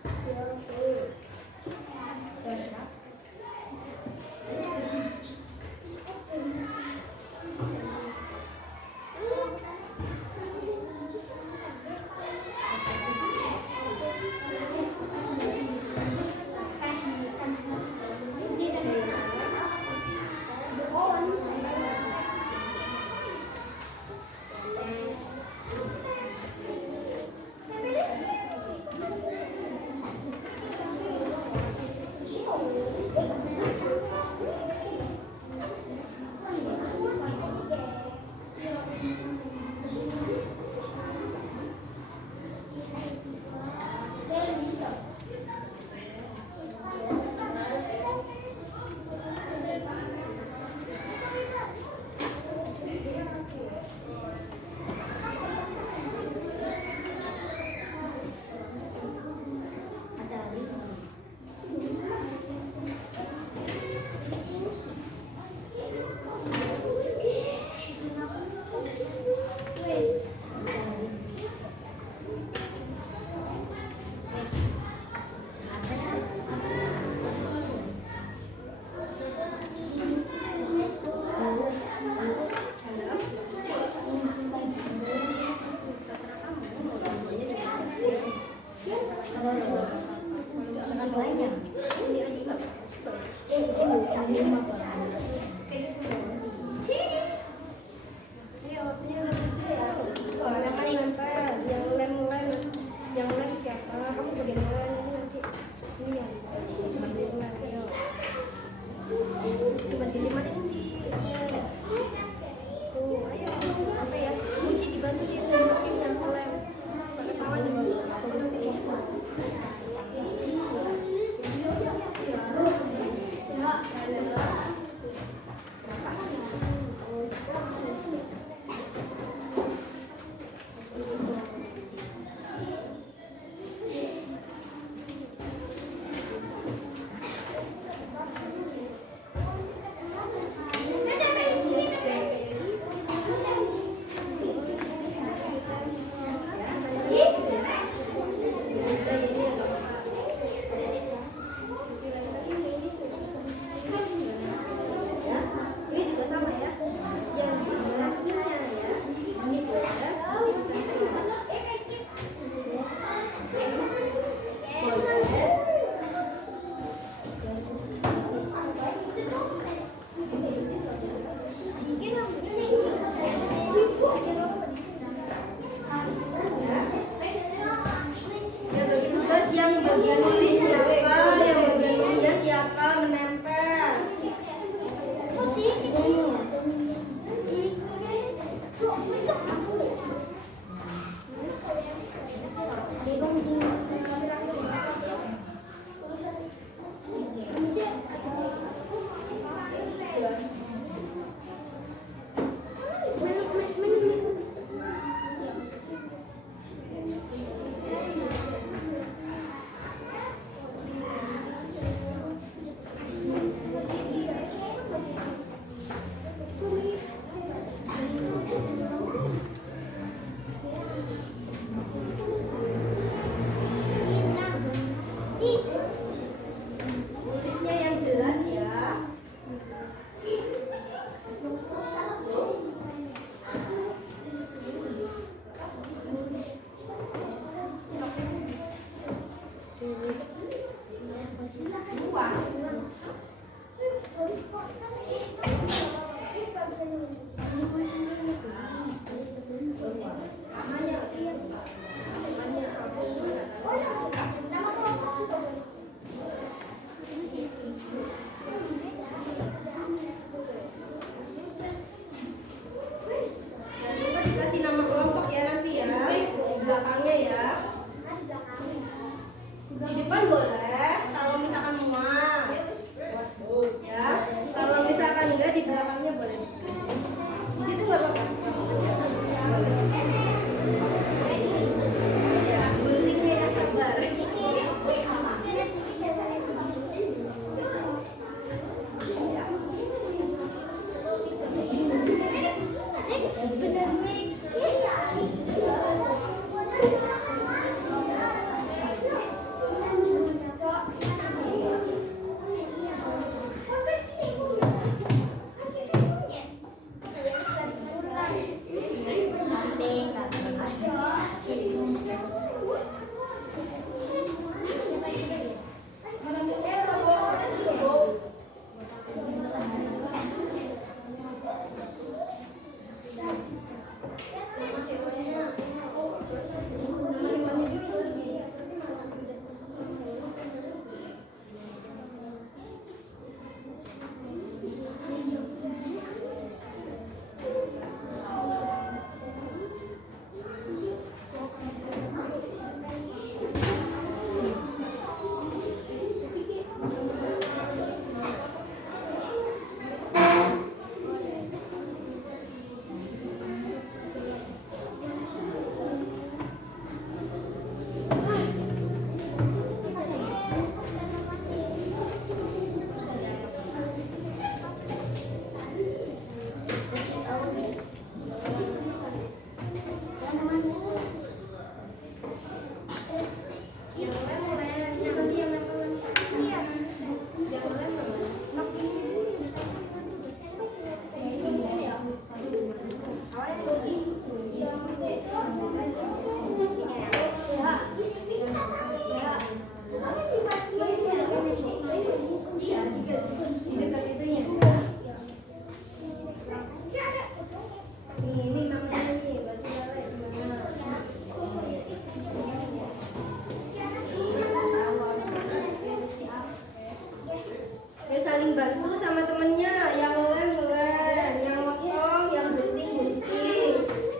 satu sama temennya, yang ngelem, yang motong, yang gunting,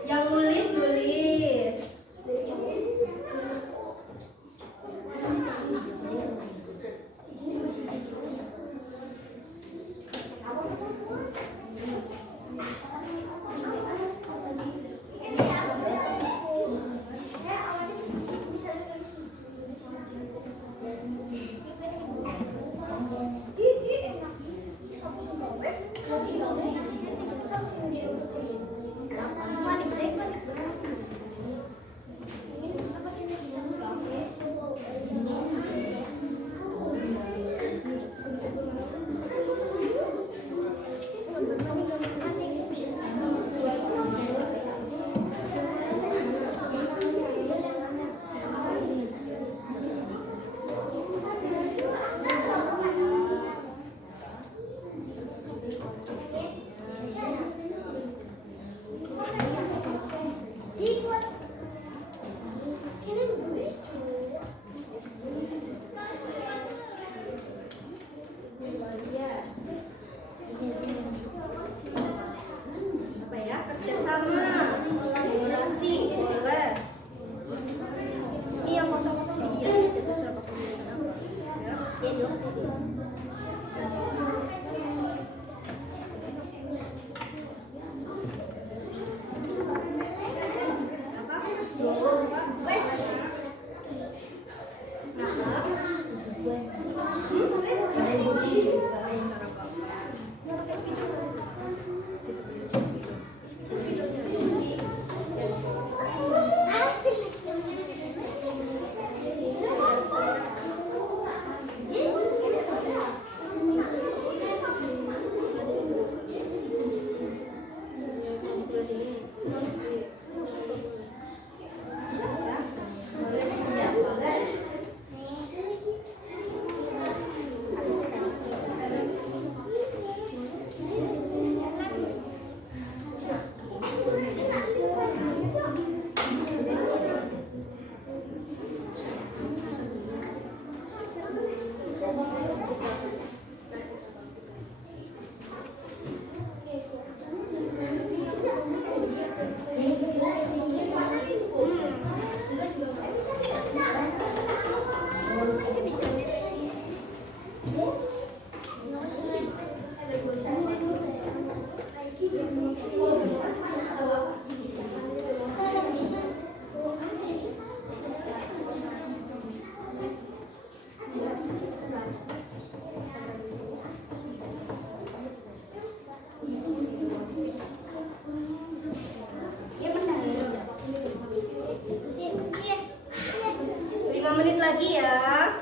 yang nulis. Apa ya? Kerjasama, kolaborasi, boleh. Ini yang kosong-kosong di dia aja terserah pakai tulisan apa. Ya. Menit lagi ya.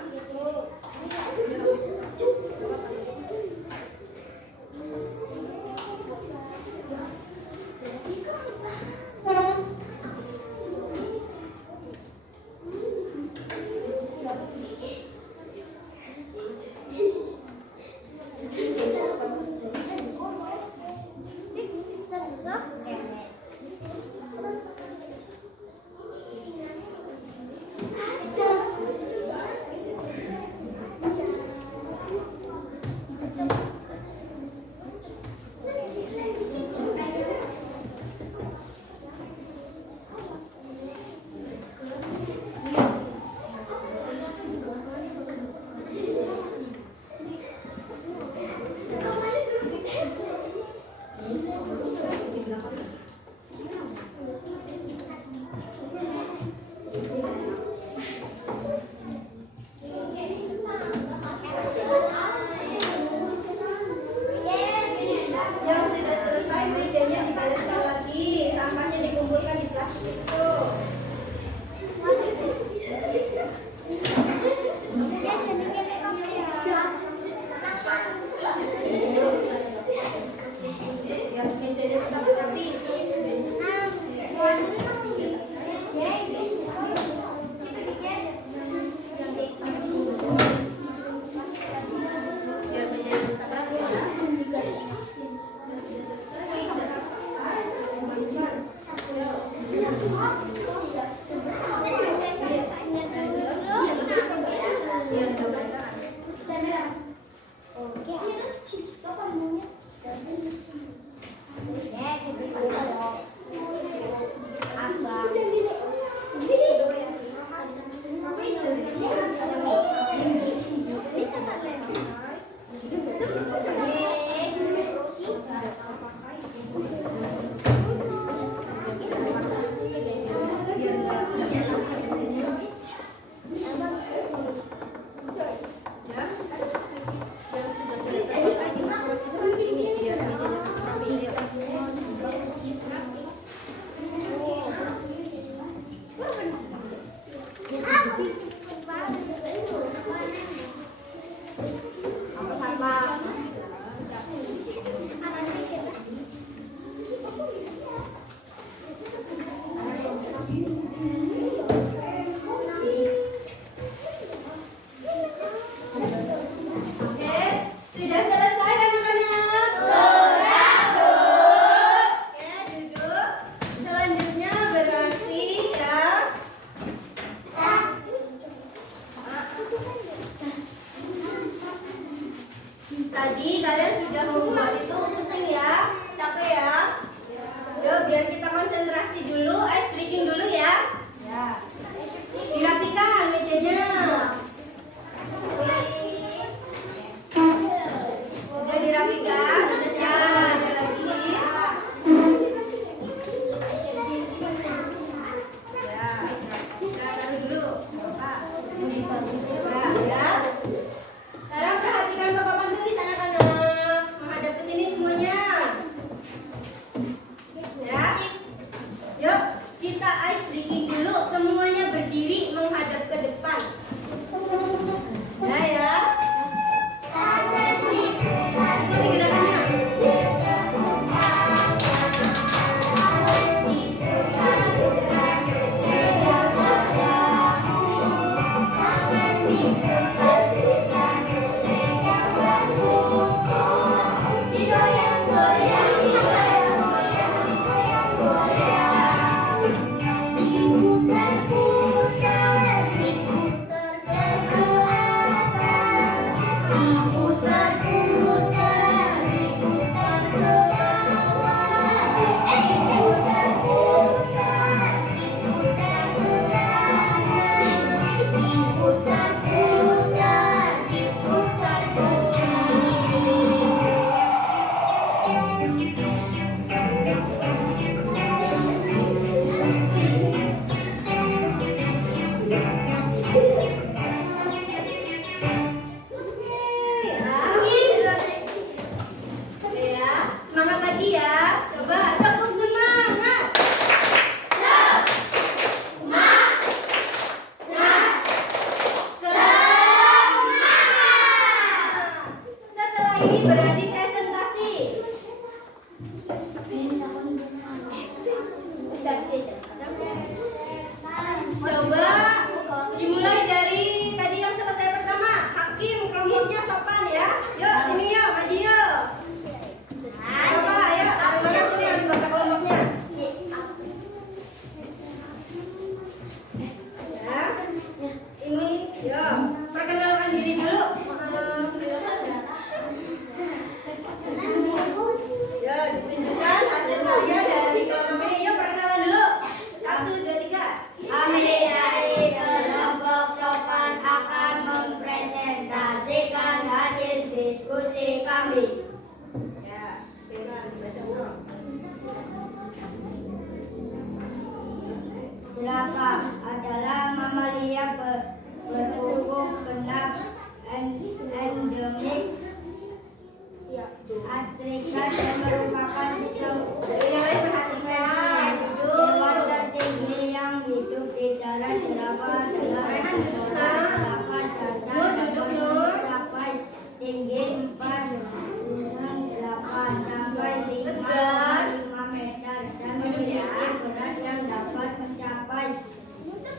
serikat yang merupakan Yang lain perhatikan. hewan Duduk. tertinggi yang hidup di darat jerapah adalah Rehan duduk, nak. jerapah jantan Nur, duduk, Nur. mencapai tinggi 4,8 sampai 5,5 meter dan Duduk, ya. memiliki berat yang dapat mencapai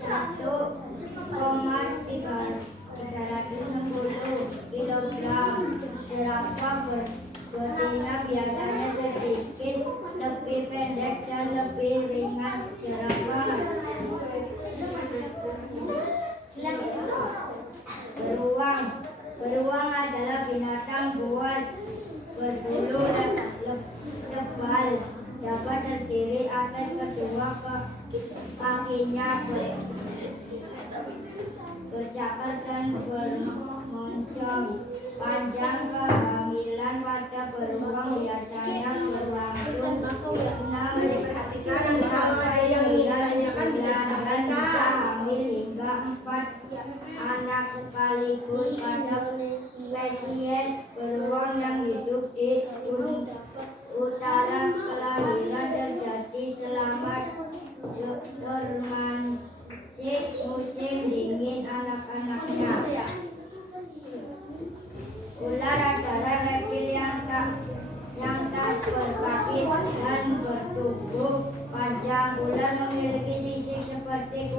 1,360 kilogram. Jerapah betina biasanya sedikit lebih pendek dan lebih ringan. Jerapah beruang adalah binatang buas berbulu tebal, dapat terdiri atas kedua kakinya bercakar dan bermoncong panjang. Kehamilan pada beruang biasanya berlangsung 6 Diperhatikan, nanti kalau ada yang ingin ditanyakan bisa bulan dan bisa disampaikan. hamil hingga 4 anak sekaligus. Pada spesies beruang yang hidup di utara kelahiran terjadi selama dormansi musim dingin anak-anaknya. Ular adalah reptil yang tak berkaki dan bertubuh panjang. Ular memiliki sisik seperti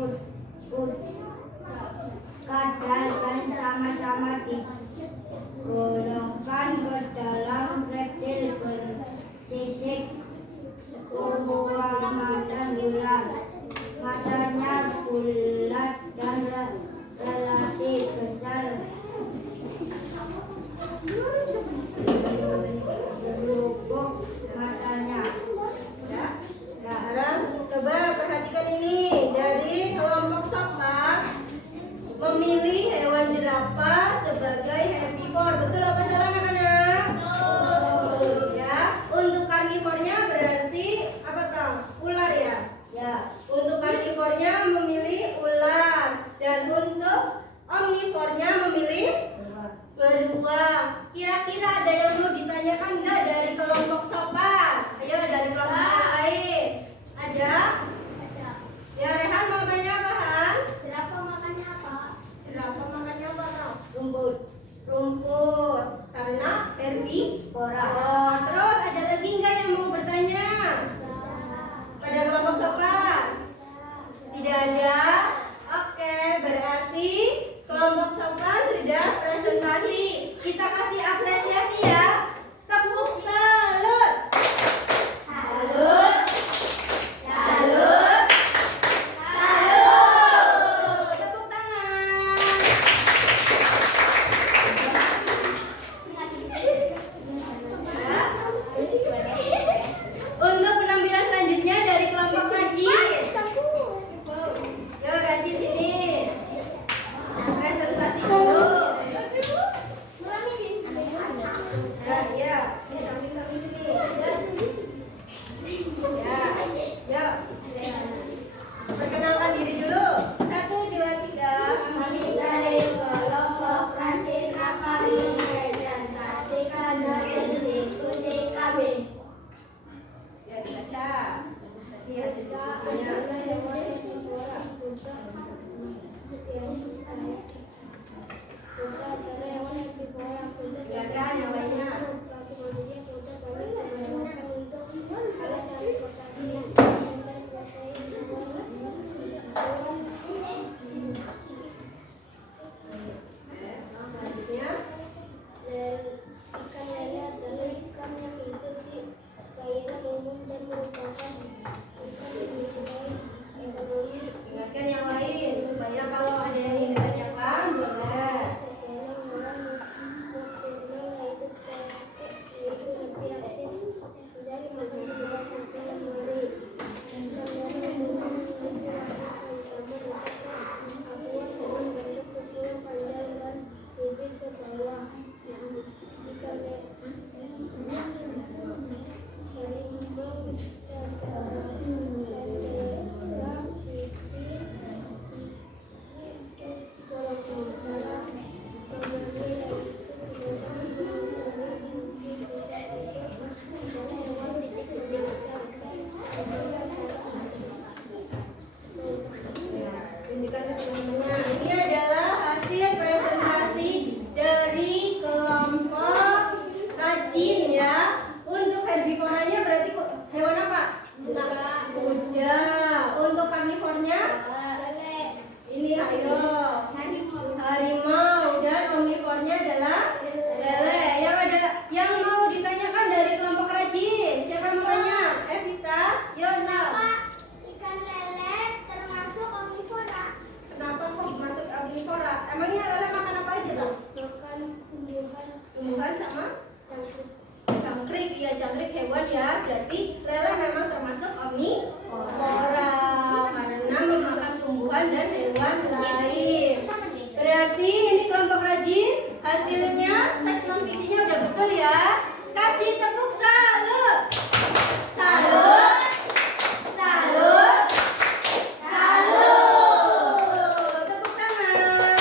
kadal dan sama-sama digolongkan ke dalam reptil bersisik mata bulat. Matanya bulat dan relatif besar. Berlubuk matanya. Ya. Sekarang coba perhatikan ini. Dari kelompok Sofa memilih hewan jerapah sebagai herbivore. Betul apa salah anak-anak? Ya. Untuk karnivornya berarti apa tahu? Ular ya. Ya, Untuk karnivornya memilih ular dan untuk omnivornya memilih beruang. Kira-kira ada yang mau ditanyakan nggak dari kelompok Sofa? Ayo dari kelompok yang lain. Ada? Ya Rehan mau tanya apa Han? jerapah makannya apa? Jerapah makannya apa tau? Rumput. Rumput. Karena Herbivora. Oh, terus ada lagi nggak yang mau bertanya? Pada kelompok Sofa? Tidak ada? Oke, berarti kelompok Sofa sudah presentasi. Kita kasih apresiasi ya. Tepuk salut. Salut. Salut. Salut. Tepuk tangan. Ya. Untuk penampilan selanjutnya dari kelompok Rajin. Yo Rajin sini. Presentasi dulu. Ya, ya. Ini samping-samping sini. Ya. Yo. Perkenalkan diri dulu. 1, 2, 3. Kami dari kelompok Rajin akan mempresentasikan hasil diskusi kami. Ya, baca. Ini hasil diskusinya. Silakan yang lainnya. Ayo. Harimau. Dan omnivornya adalah lele. Yang mau ditanyakan dari kelompok rajin. Siapa yang mau tanya? Evita, Yona. Ikan lele termasuk omnivora? Kenapa kok masuk omnivora? Emangnya lele makan apa aja tuh? Makan tumbuhan. Tumbuhan sama jangkrik. Ya, jangkrik hewan ya. Berarti lele memang termasuk omnivora karena memakan tumbuhan dan hewan lain. Berarti ini kelompok rajin. Hasilnya teks non fiksinya udah betul ya. Kasih tepuk salut. Salut. Salut. Salut. Tepuk tangan. Untuk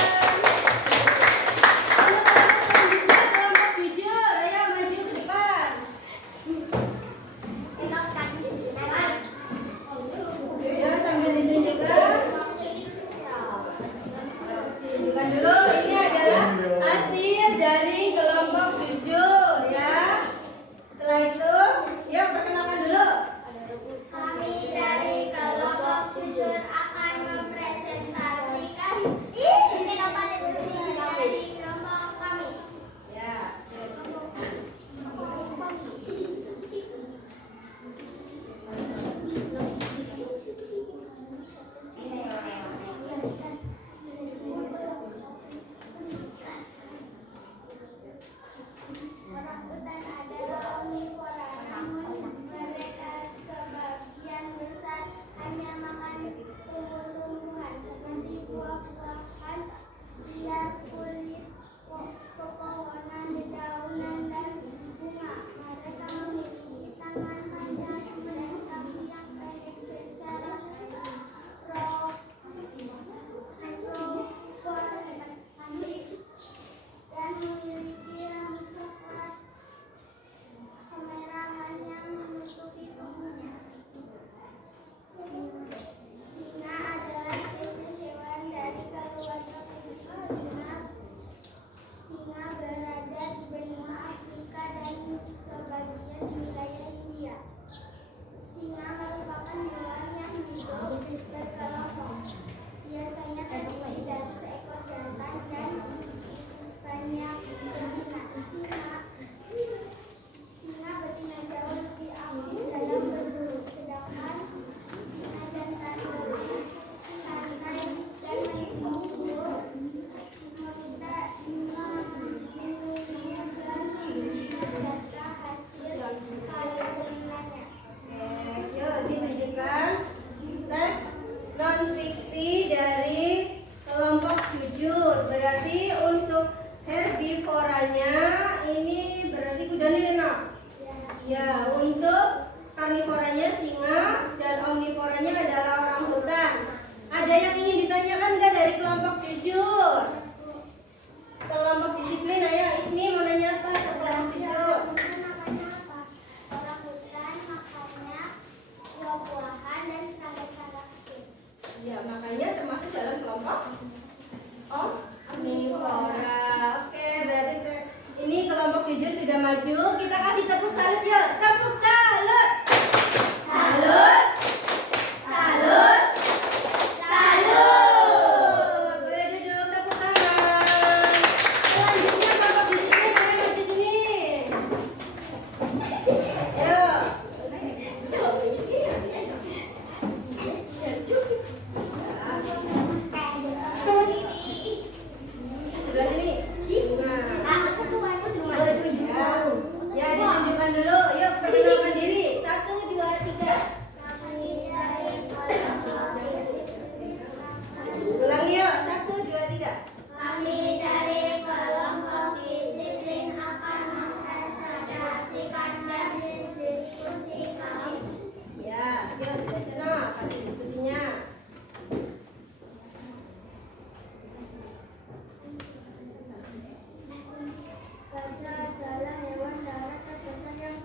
selanjutnya kelompok jujur. Ayo maju ke depan. Ya, sambil ditunjukkan. Tunjukkan dulu, ini adalah hasil dari kelompok jujur ya. Setelah itu, yuk perkenalkan dulu. Kami dari kelompok jujur akan mempresentasikan inovasi dari kelompok kami. Ya. Orangutan adalah omnivora, namun mereka sebagian besar hanya makan tumbuh-tumbuhan seperti buah-buahan, liar, kulit, pepohonan, dedaunan, dan bunga. Mereka memiliki tangan panjang dan kaki yang pendek secara dan memiliki rambut coklat kemerahan yang menutupi tubuhnya. Singa adalah spesies hewan dari keluarga kucing. Singa berada di benua Afrika dan sebagian wilayah India. Singa merupakan hewan yang hidup berkelompok. Biasanya terdiri dari seekor jantan dan banyak betina. Singa betina jauh lebih aktif dalam berburu, sedangkan singa jantan lebih santai dan menyibuk data hasil kalibrasinya. Oke, yuk ditunjukkan teks non fiksi dari kelompok jujur. Berarti untuk herbivoranya ini berarti kuda nilena. Ya, untuk karnivoranya singa dan omnivoranya adalah orangutan. Ada yang ingin ditanyakan nggak dari kelompok jujur? Kelompok disiplin, ayo Ismi mau nanya apa ke kelompok jujur? Namanya apa? Orangutan makannya buah-buahan dan serangga-serangga kecil. Ya, makanya termasuk dalam kelompok omnivora. Oke, berarti ini kelompok jujur sudah maju. Kita kasih tepuk salut yuk. Tepuk salut. Salut. Salut. Salut. Boleh duduk, tepuk tangan. Selanjutnya kelompok disiplin, ayo maju sini. Yuk. Sebelah sini. Nah. Ya, ditunjukkan dulu. Yuk, perkenalkan diri. 1, 2, 3. Ulang yuk. 1, 2, 3. Kami dari kelompok disiplin akan mempresentasikan hasil diskusi kami. Ya, yuk dibaca no. Kasih diskusinya. Gajah adalah hewan darat terbesar yang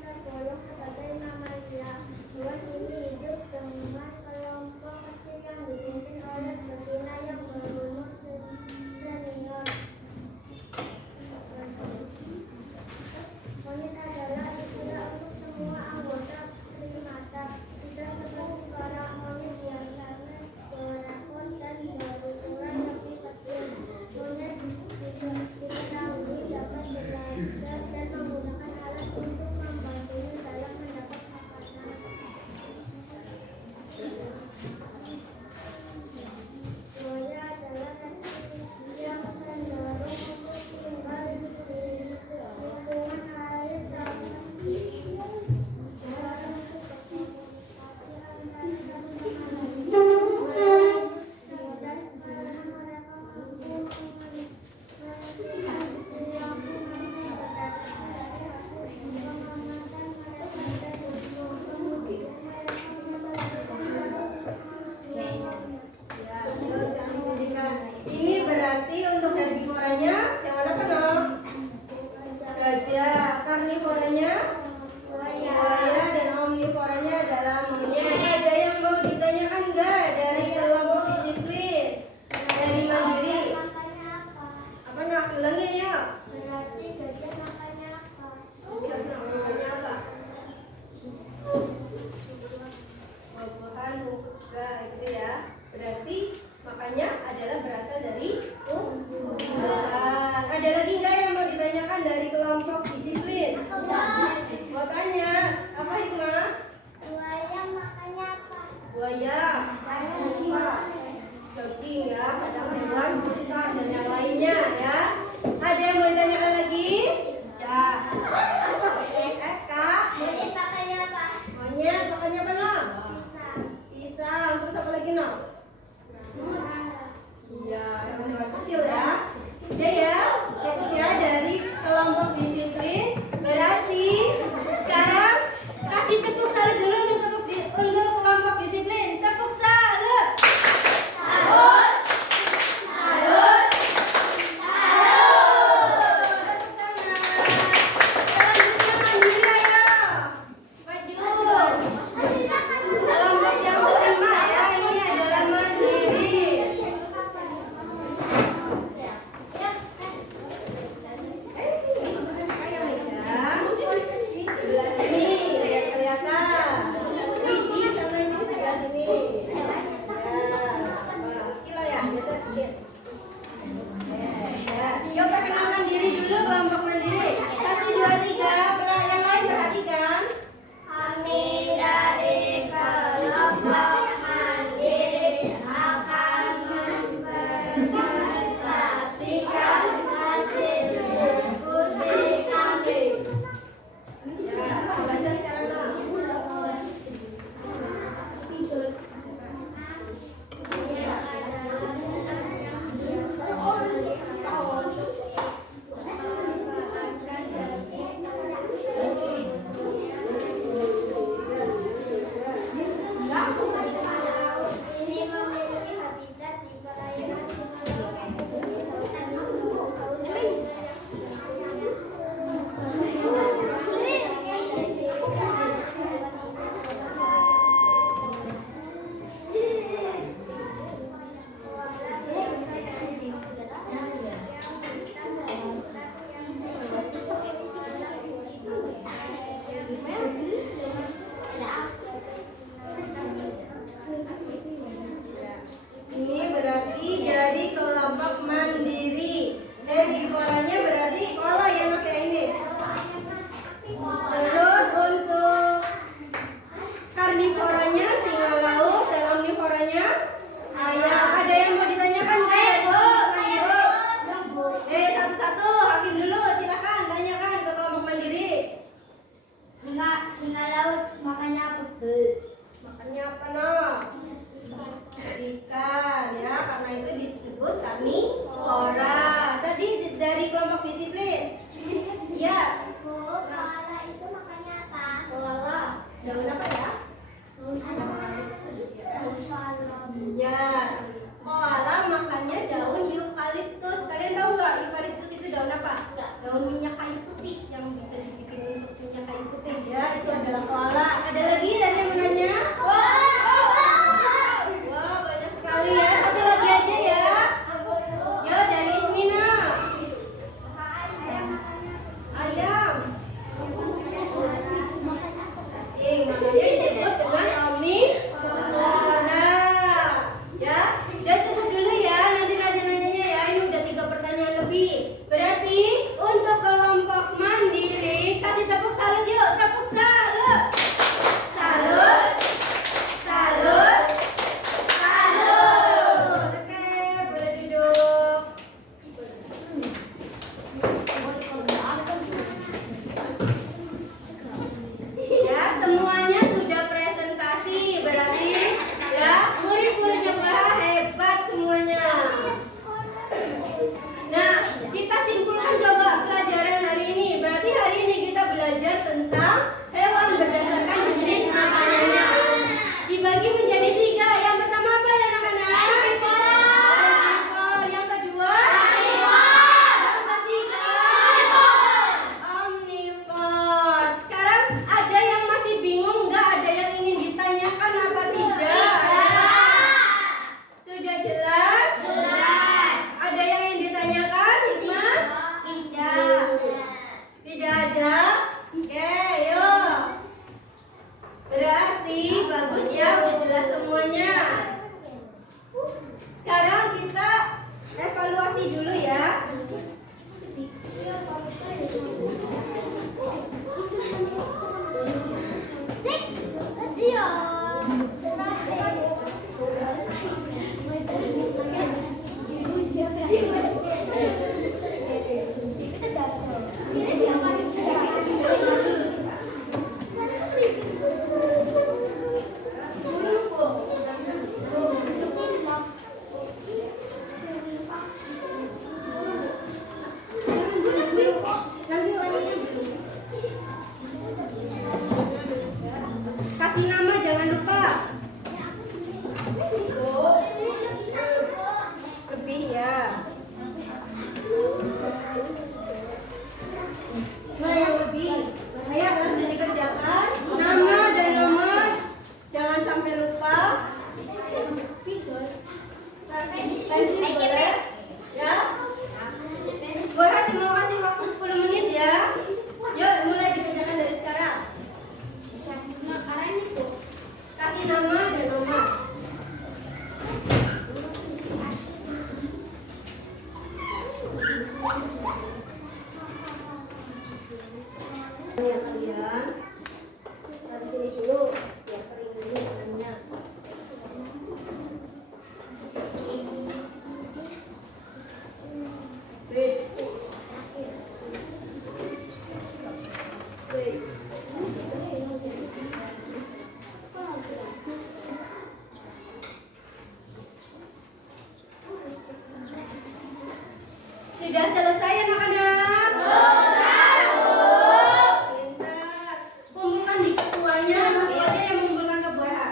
semuanya. Sekarang kita evaluasi dulu ya. Kasih nama jangan lupa. Lebih ya. Nah yang lebih. Ayo langsung dikerjakan. Nama dan nomor jangan sampai lupa. Pensil boleh ya. Boleh cuma kasih waktu 10 menit ya. Yuk mulai dikerjakan dari sekarang. Kasih nama dan nomor. Ya kalian, dari sini dulu, biar kering dulu tangannya. Sudah selesai anak-anak? Pintar. Kumpulkan di ketuanya, ketuanya yang mengumpulkan ke bawah.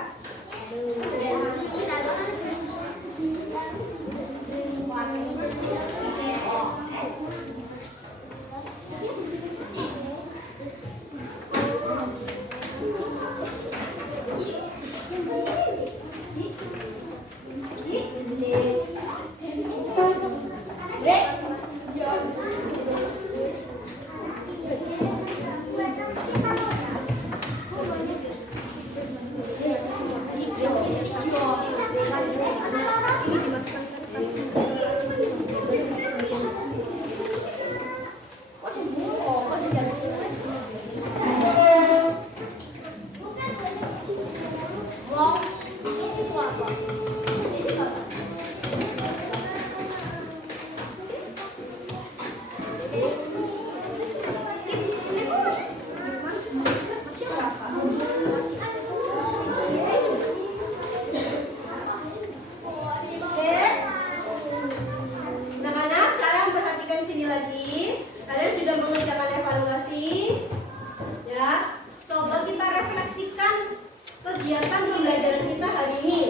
Kegiatan pembelajaran kita hari ini.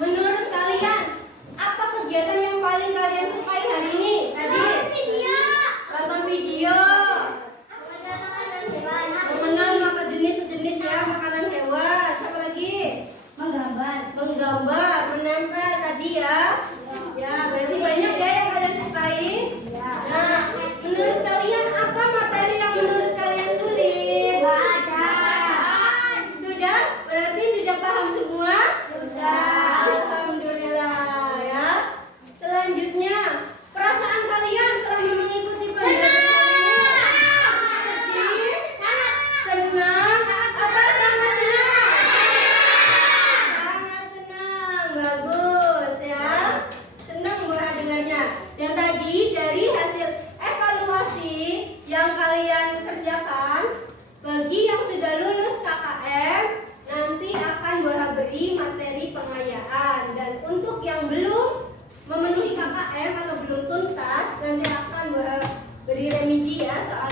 Menurut kalian, apa kegiatan yang paling kalian sukai hari ini? Tadi nonton video, mengenal maka jenis-jenis ya makanan hewan. Apa lagi? Menggambar, menempel tadi ya. Ya, berarti banyak ya yang kalian sukai. Nah, menurut kalian apa materi yang menurut kalian sulit? Berarti sudah paham semua? Sudah. Alhamdulillah ya. Selanjutnya, perasaan kalian selama mengikuti pembelajaran ini? Sedih? Senang? Atau sangat senang? Sangat senang. Bagus ya. Senang Mbak dengarnya. Dan tadi dari hasil evaluasi yang kalian kerjakan, bagi yang sudah lulus KKM nanti akan beri materi pengayaan, dan untuk yang belum memenuhi KKM atau belum tuntas nanti akan beri remedi ya soal